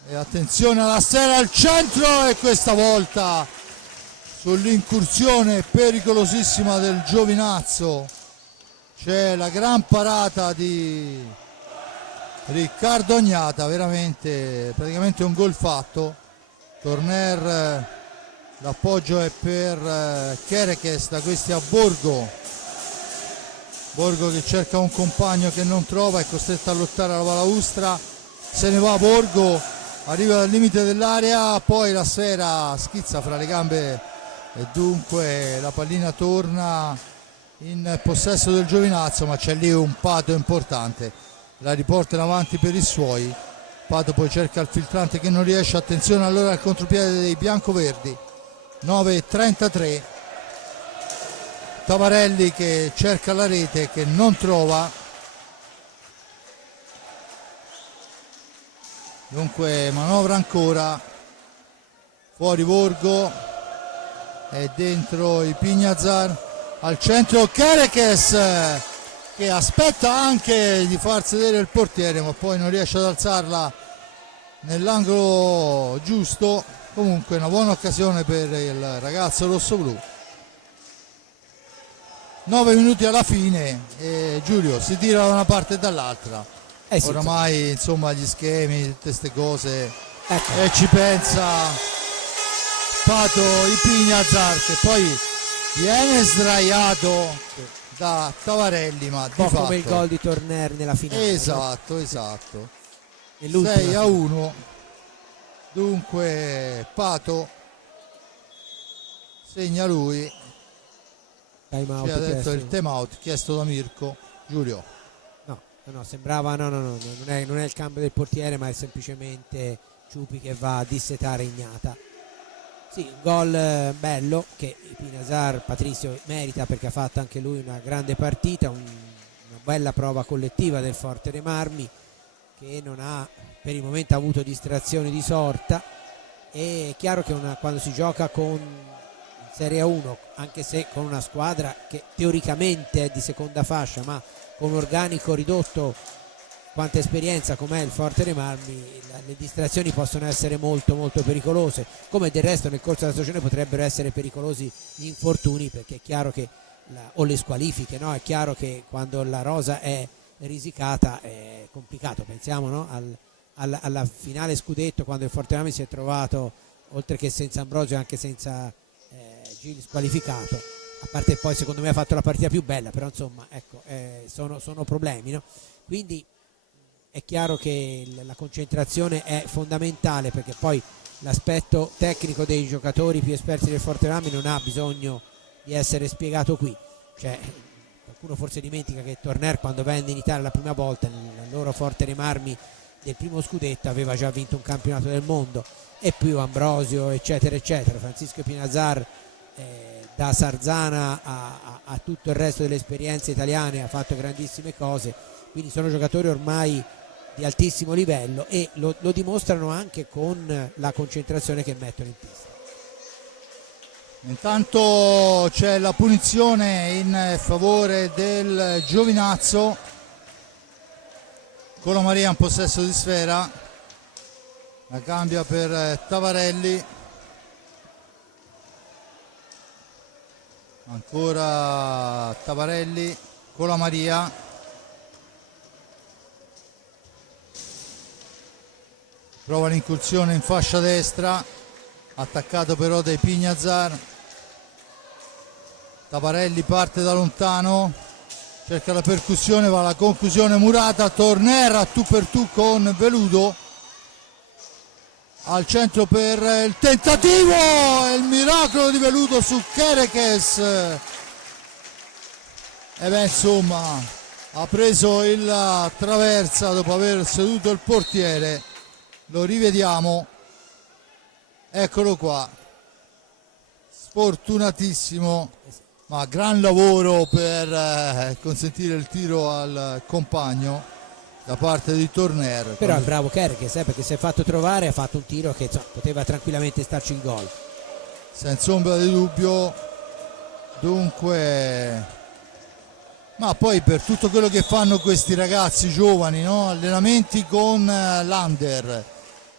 e attenzione alla sfera al centro, e questa volta sull'incursione pericolosissima del Giovinazzo c'è la gran parata di Riccardo Agnata, veramente praticamente un gol fatto. Torner, l'appoggio è per Quereques, da questi a Borgo che cerca un compagno che non trova, è costretto a lottare alla balaustra, se ne va Borgo, arriva dal limite dell'area, poi la sfera schizza fra le gambe e dunque la pallina torna in possesso del Giovinazzo, ma c'è lì un Pato importante, la riporta in avanti per i suoi. Pato poi cerca il filtrante che non riesce, attenzione allora al contropiede dei biancoverdi. 9:33, Tavarelli che cerca la rete che non trova, dunque manovra ancora, fuori Borgo e dentro i Pignazar. Al centro Quereques che aspetta anche di far sedere il portiere, ma poi non riesce ad alzarla nell'angolo giusto. Comunque una buona occasione per il ragazzo rossoblù. 9 minuti alla fine e Giulio si tira da una parte e dall'altra. Sì, oramai insomma gli schemi, tutte queste cose, ecco. E ci pensa Pato Ipignazar, che poi viene sdraiato da Tavarelli, ma di Un po' fatto come il gol di Torner nella finale. esatto. Nell'ultima 6-1. Dunque Pato segna lui. time out Ci ha detto chiesto. il time out chiesto da Mirko. Giulio. No, sembrava non è il cambio del portiere, ma è semplicemente Ciupi che va a dissetare Ignata. Sì, un gol bello che Pinazar, Patrizio merita, perché ha fatto anche lui una grande partita, una bella prova collettiva del Forte dei Marmi, che non ha per il momento avuto distrazioni di sorta. E è chiaro che quando si gioca con Serie 1, anche se con una squadra che teoricamente è di seconda fascia, ma con un organico ridotto quanta esperienza com'è il Forte dei Marmi, le distrazioni possono essere molto molto pericolose, come del resto nel corso della stagione potrebbero essere pericolosi gli infortuni, perché è chiaro che o le squalifiche, no? È chiaro che quando la rosa è risicata è complicato. Pensiamo, no? alla finale scudetto, quando il Forte dei Marmi si è trovato, oltre che senza Ambrosio, anche senza Gil squalificato, a parte poi secondo me ha fatto la partita più bella, però insomma ecco, sono problemi, no? Quindi è chiaro che la concentrazione è fondamentale, perché poi l'aspetto tecnico dei giocatori più esperti del Forte dei Marmi non ha bisogno di essere spiegato qui. Cioè, qualcuno forse dimentica che Torner, quando venne in Italia la prima volta, nel loro Forte dei Marmi del primo scudetto, aveva già vinto un campionato del mondo, e più Ambrosio eccetera eccetera. Francisco Pinazar, da Sarzana a tutto il resto delle esperienze italiane, ha fatto grandissime cose, quindi sono giocatori ormai di altissimo livello, e lo dimostrano anche con la concentrazione che mettono in pista. Intanto c'è la punizione in favore del Giovinazzo, Colamaria in possesso di sfera, la cambia per Tavarelli, ancora Tavarelli, Colamaria, prova l'incursione in fascia destra, attaccato però dai Pignazar. Tavarelli parte da lontano, cerca la percussione, va alla conclusione Murata, Torner a tu per tu con Veludo, al centro per il tentativo e il miracolo di Veludo su Kerekes. E beh, insomma, ha preso il traversa dopo aver seduto il portiere. Lo rivediamo, eccolo qua, sfortunatissimo, ma gran lavoro per consentire il tiro al compagno da parte di Torner. Però è bravo Kerekes, perché si è fatto trovare, ha fatto un tiro che poteva tranquillamente starci il gol. Senza ombra di dubbio. Dunque, ma poi per tutto quello che fanno questi ragazzi giovani, no? Allenamenti con l'Under,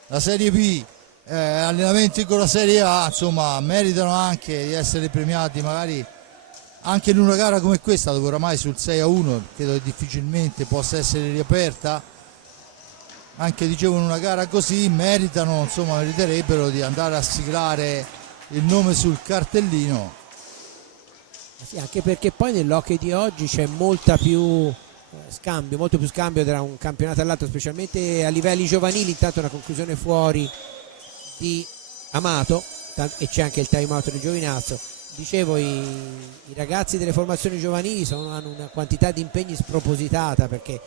la Serie B, allenamenti con la Serie A, insomma meritano anche di essere premiati, magari anche in una gara come questa, dove oramai sul 6-1 credo che difficilmente possa essere riaperta. Anche dicevo, in una gara così meritano, insomma meriterebbero di andare a siglare il nome sul cartellino. Sì, anche perché poi nell'hockey di oggi c'è molto più scambio tra un campionato all'altro, specialmente a livelli giovanili. Intanto una conclusione fuori di Amato e c'è anche il time out di Giovinazzo. Dicevo, i ragazzi delle formazioni giovanili hanno una quantità di impegni spropositata, perché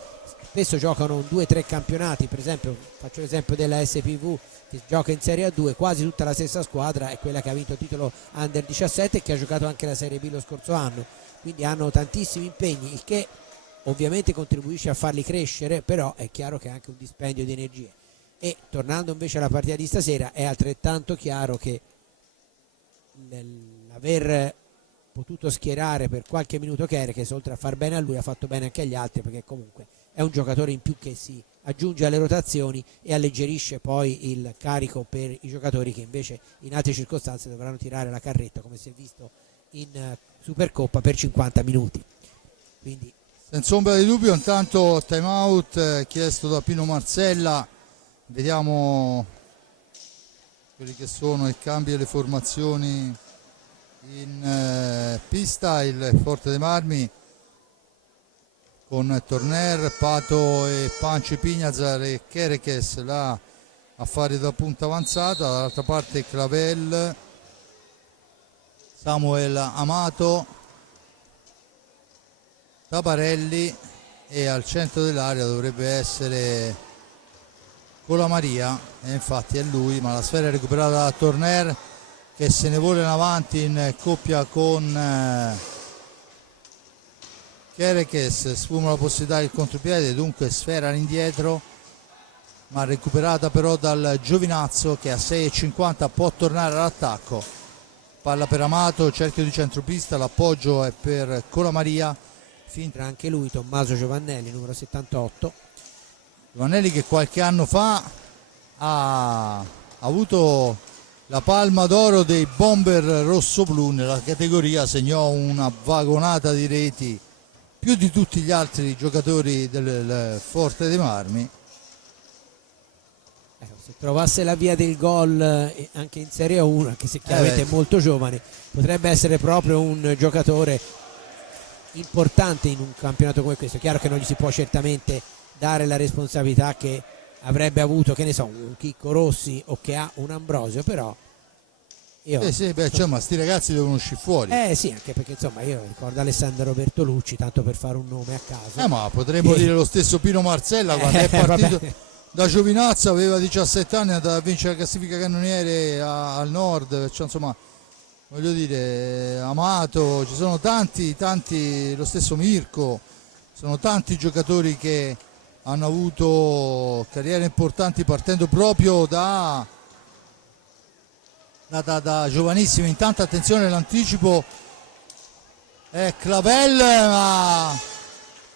spesso giocano 2-3 campionati. Per esempio, faccio l'esempio della SPV che gioca in Serie A2, quasi tutta la stessa squadra è quella che ha vinto il titolo Under 17 e che ha giocato anche la Serie B lo scorso anno, quindi hanno tantissimi impegni, il che ovviamente contribuisce a farli crescere, però è chiaro che è anche un dispendio di energie. E tornando invece alla partita di stasera, è altrettanto chiaro che l'aver potuto schierare per qualche minuto Kerekes, oltre a far bene a lui, ha fatto bene anche agli altri, perché comunque è un giocatore in più che si aggiunge alle rotazioni e alleggerisce poi il carico per i giocatori che invece in altre circostanze dovranno tirare la carretta, come si è visto in Supercoppa, per 50 minuti. Quindi senza ombra di dubbio, intanto time out chiesto da Pino Marzella. Vediamo quelli che sono i cambi delle formazioni in pista. Il Forte dei Marmi con Torner, Pato e Panci Pignazar e Kerekes là a fare da punta avanzata. Dall'altra parte Clavel, Samuel Amato, Tabarelli, e al centro dell'area dovrebbe essere Colamaria, e infatti è lui, ma la sfera è recuperata da Torner, che se ne vuole in avanti in coppia con Kerekes, sfuma la possibilità del contropiede, dunque sfera all'indietro, ma recuperata però dal Giovinazzo, che a 6,50 può tornare all'attacco. Palla per Amato, cerchio di centropista, l'appoggio è per Colamaria. entra anche lui, Tommaso Giovannelli, numero 78. Giovannelli che qualche anno fa ha avuto la palma d'oro dei Bomber rossoblu nella categoria, segnò una vagonata di reti, più di tutti gli altri giocatori del Forte dei Marmi. Se trovasse la via del gol anche in Serie 1, anche se chiaramente è molto giovane, potrebbe essere proprio un giocatore importante in un campionato come questo. È chiaro che non gli si può certamente dare la responsabilità che avrebbe avuto, che ne so, un Chicco Rossi o che ha un Ambrosio, però ma sti ragazzi devono uscire fuori. Sì, anche perché insomma io ricordo Alessandro Bertolucci, tanto per fare un nome a caso. Ma potremmo dire lo stesso Pino Marzella, quando è partito da Giovinazzo, aveva 17 anni, andava a vincere la classifica cannoniere al nord, cioè, insomma, voglio dire, Amato, ci sono tanti, lo stesso Mirko, sono tanti giocatori che hanno avuto carriere importanti partendo proprio da giovanissimi. Intanto attenzione, l'anticipo è Clavel, ma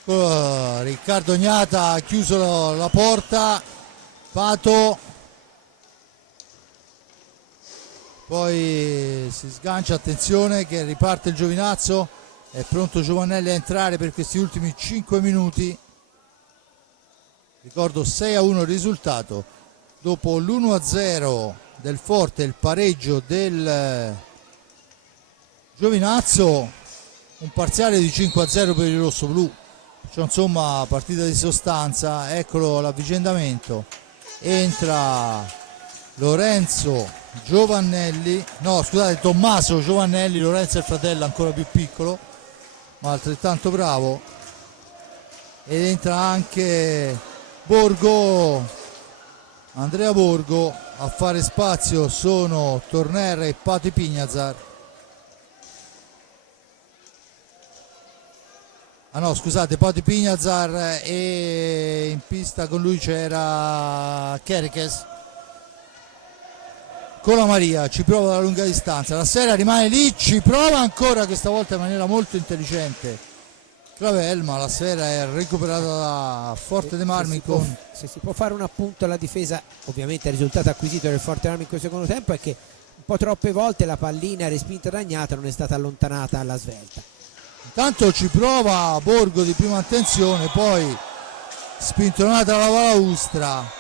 Riccardo Gnata ha chiuso la porta, Pato poi si sgancia, attenzione che riparte il Giovinazzo, è pronto Giovannelli a entrare per questi ultimi 5 minuti. Ricordo 6-1 il risultato dopo l'1-0 del Forte, il pareggio del Giovinazzo, un parziale di 5-0 per il rossoblù, cioè, insomma, partita di sostanza. Eccolo l'avvicendamento, entra Lorenzo Giovannelli, no scusate, Tommaso Giovannelli, Lorenzo è il fratello ancora più piccolo ma altrettanto bravo, ed entra anche Borgo, Andrea Borgo. A fare spazio sono Torner e Pati Pignazar. Ah no, scusate, Pati Pignazar, e in pista con lui c'era Kerekes. Con la Maria ci prova da lunga distanza, la Sera rimane lì, ci prova ancora, questa volta in maniera molto intelligente Clavel, ma la Sera è recuperata da Forte dei Marmi. Se si può fare un appunto alla difesa, ovviamente il risultato acquisito del Forte dei Marmi in questo secondo tempo è che un po' troppe volte la pallina respinta da Gnata non è stata allontanata alla svelta. Intanto ci prova Borgo di prima attenzione, poi spintonata alla balaustra,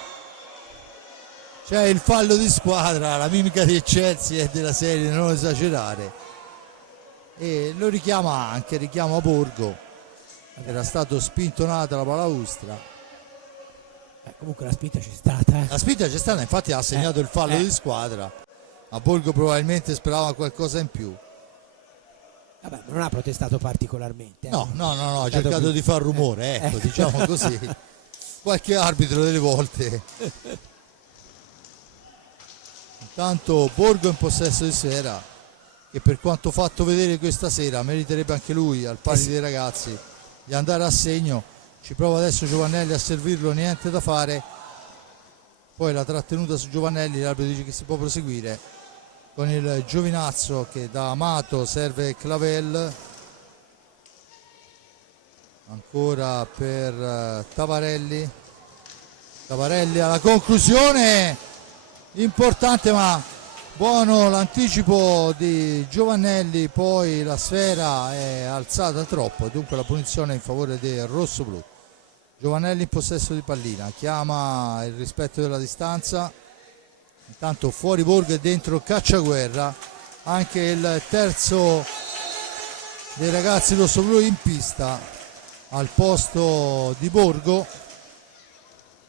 c'è il fallo di squadra, la mimica di Chelsea e della serie non esagerare, e lo richiama Borgo, era stato spintonato alla balaustra. Comunque la spinta c'è stata. La spinta c'è stata, infatti ha segnato il fallo di squadra, ma Borgo probabilmente sperava qualcosa in più. Vabbè, non ha protestato particolarmente. No, ha cercato di far rumore, ecco, diciamo così. Qualche arbitro delle volte. Intanto Borgo in possesso di Sera, che per quanto fatto vedere questa sera meriterebbe anche lui, al pari dei ragazzi, di andare a segno. Ci prova adesso Giovannelli a servirlo, niente da fare. Poi la trattenuta su Giovannelli, l'arbitro dice che si può proseguire con il Giovinazzo che da Amato serve Clavel, ancora per Tavarelli alla conclusione, importante ma buono l'anticipo di Giovannelli, poi la sfera è alzata troppo, dunque la punizione in favore del rossoblù. Giovannelli in possesso di pallina, chiama il rispetto della distanza. Intanto fuori Borgo e dentro Cacciaguerra, anche il terzo dei ragazzi rossoblù in pista al posto di Borgo.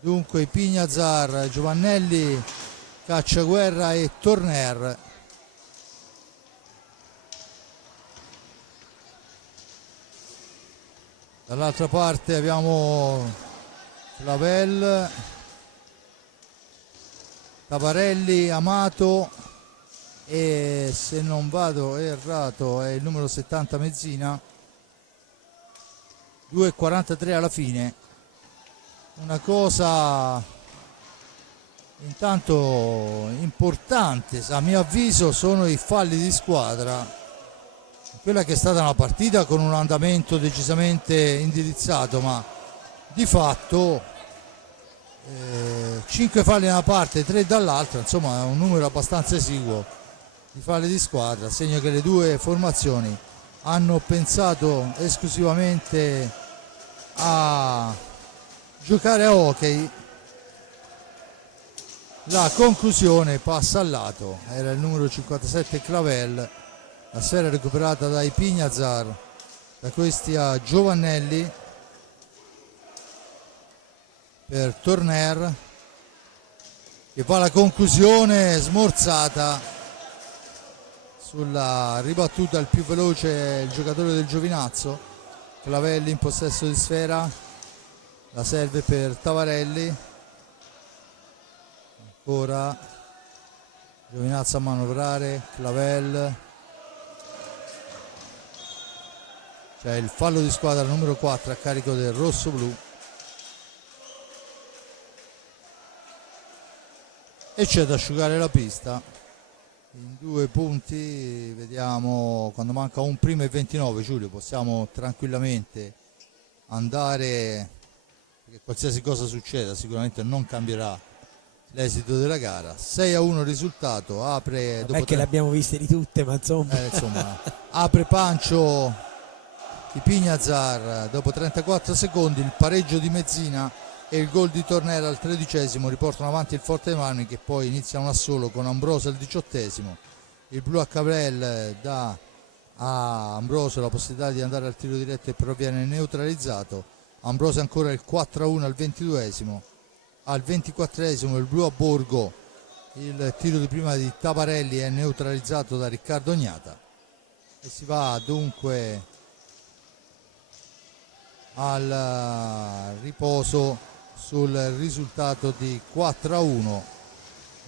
Dunque Pignazar, Giovannelli, Cacciaguerra e Torner. Dall'altra parte abbiamo Clavel, Tavarelli, Amato e, se non vado errato, è il numero 70 Mezzina. 2,43 alla fine. Una cosa intanto importante a mio avviso sono i falli di squadra. Quella che è stata una partita con un andamento decisamente indirizzato, ma di fatto 5 falli da una parte e 3 dall'altra, insomma è un numero abbastanza esiguo di falli di squadra, segno che le due formazioni hanno pensato esclusivamente a giocare a hockey. La conclusione passa al lato, era il numero 57 Clavel, la sfera recuperata dai Pignazar, da questi a Giovannelli per Torner, che fa la conclusione smorzata sulla ribattuta. Il più veloce il giocatore del Giovinazzo. Clavelli in possesso di sfera, la serve per Tavarelli, ancora Giovinazzo a manovrare, Clavel, c'è il fallo di squadra numero 4 a carico del rossoblù e c'è da asciugare la pista in 2 punti. Vediamo, quando manca un primo e 29, Giulio, possiamo tranquillamente andare, perché qualsiasi cosa succeda sicuramente non cambierà l'esito della gara. 6-1 risultato, apre dopo Perché le abbiamo viste di tutte, ma insomma apre Pancio di Pignazar dopo 34 secondi, il pareggio di Mezzina e il gol di Tornera al 13esimo riportano avanti il Forte dei Marmi, che poi inizia 1-1 con Ambrosio al 18esimo. Il Blu a Cabrel dà a Ambrosio la possibilità di andare al tiro diretto e però viene neutralizzato. Ambrosio ancora il 4-1 al 22esimo. Al 24esimo il Blu a Borgo, il tiro di prima di Tavarelli è neutralizzato da Riccardo Ognata e si va dunque al riposo sul risultato di 4-1.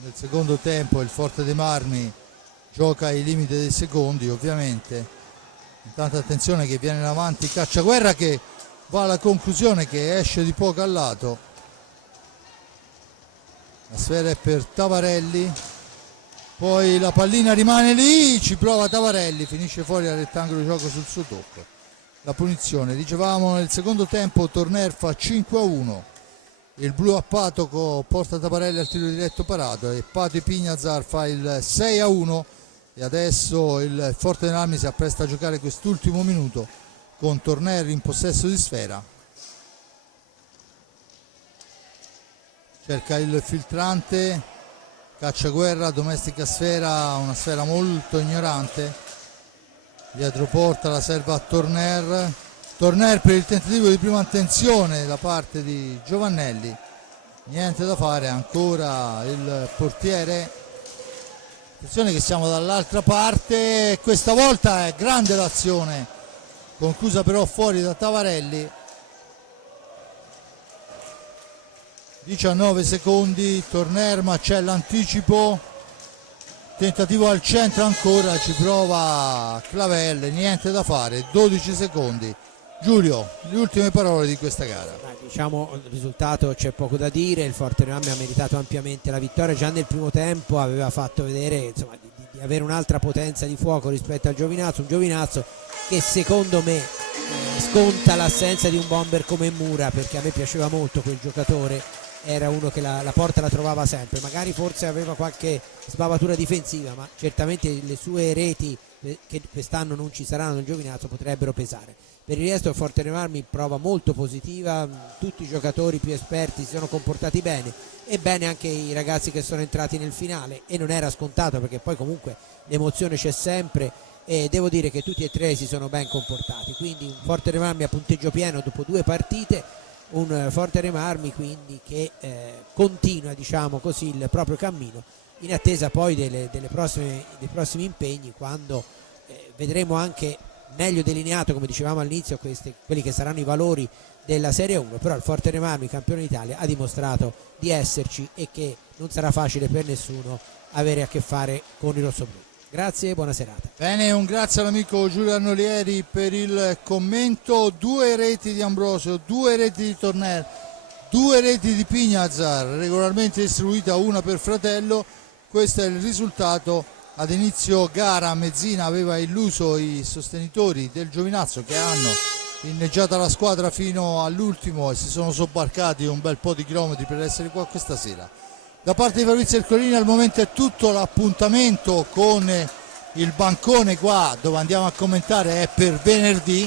Nel secondo tempo il Forte dei Marmi gioca ai limiti dei secondi, ovviamente. Intanto attenzione che viene in avanti Cacciaguerra, che va alla conclusione, che esce di poco al lato. La sfera è per Tavarelli, poi la pallina rimane lì, ci prova Tavarelli, finisce fuori dal rettangolo di gioco sul suo tocco. La punizione, dicevamo, nel secondo tempo Torner fa 5-1, il Blu a Patoco porta Tavarelli al tiro diretto parato e Pato Pignazar fa il 6-1 e adesso il Forte dei Marmi si appresta a giocare quest'ultimo minuto con Torner in possesso di sfera. Cerca il filtrante, Cacciaguerra, domestica sfera, una sfera molto ignorante, dietro porta, la serva a Torner. Torner per il tentativo di prima attenzione da parte di Giovannelli, niente da fare, ancora il portiere. Attenzione che siamo dall'altra parte, questa volta è grande l'azione, conclusa però fuori da Tavarelli. 19 secondi, Torner, ma c'è l'anticipo, tentativo al centro ancora, ci prova Clavel, niente da fare, 12 secondi. Giulio, le ultime parole di questa gara. Diciamo, il risultato c'è poco da dire, il Forte dei Marmi ha meritato ampiamente la vittoria, già nel primo tempo aveva fatto vedere, insomma, di avere un'altra potenza di fuoco rispetto al Giovinazzo, un Giovinazzo che secondo me sconta l'assenza di un bomber come Mura, perché a me piaceva molto quel giocatore, era uno che la porta la trovava sempre, magari forse aveva qualche sbavatura difensiva, ma certamente le sue reti che quest'anno non ci saranno nel Giovinazzo potrebbero pesare. Per il resto il Forte dei Marmi prova molto positiva, tutti i giocatori più esperti si sono comportati bene e bene anche i ragazzi che sono entrati nel finale, e non era scontato perché poi comunque l'emozione c'è sempre, e devo dire che tutti e tre si sono ben comportati, quindi un Forte dei Marmi a punteggio pieno dopo 2 partite, un Forte dei Marmi quindi che continua, diciamo così, il proprio cammino in attesa poi dei prossimi impegni, quando vedremo anche meglio delineato, come dicevamo all'inizio, quelli che saranno i valori della Serie 1, però il Forte dei Marmi, campione d'Italia, ha dimostrato di esserci e che non sarà facile per nessuno avere a che fare con i rossoblù. Grazie e buona serata. Bene, un grazie all'amico Giulio Arnolieri per il commento. 2 reti di Ambrosio, 2 reti di Torner, 2 reti di Pignazar, regolarmente distribuita, una per Fratello. Questo è il risultato. Ad inizio gara Mezzina aveva illuso i sostenitori del Giovinazzo, che hanno inneggiato la squadra fino all'ultimo e si sono sobbarcati un bel po' di chilometri per essere qua questa sera. Da parte di Fabrizio Ercolini al momento è tutto, l'appuntamento con il bancone qua dove andiamo a commentare è per venerdì,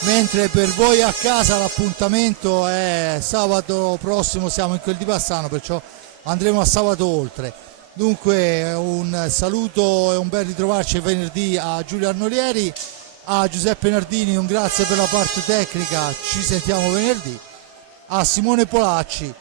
mentre per voi a casa l'appuntamento è sabato prossimo, siamo in quel di Bassano, perciò andremo a sabato oltre. Dunque un saluto e un bel ritrovarci venerdì a Giulio Arnolieri, a Giuseppe Nardini un grazie per la parte tecnica, ci sentiamo venerdì, a Simone Polacci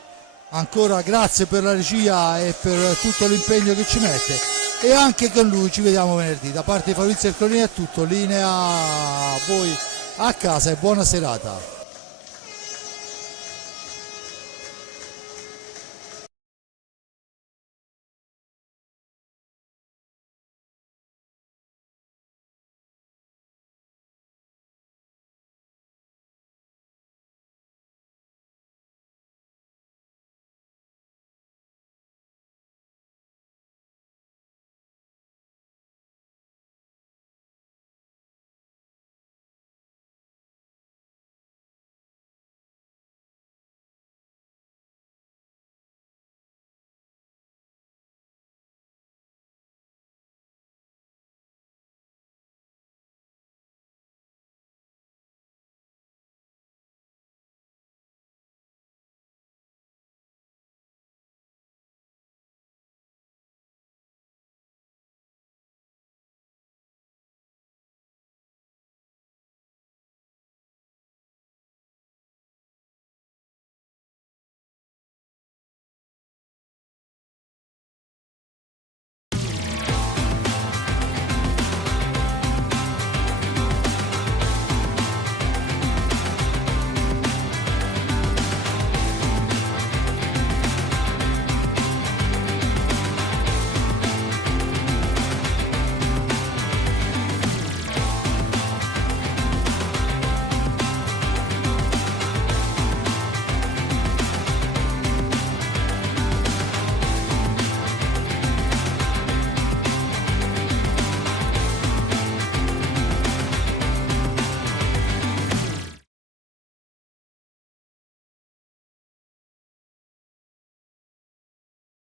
ancora grazie per la regia e per tutto l'impegno che ci mette, e anche con lui ci vediamo venerdì. Da parte di Fabrizio Ercolini è tutto, linea a voi a casa e buona serata.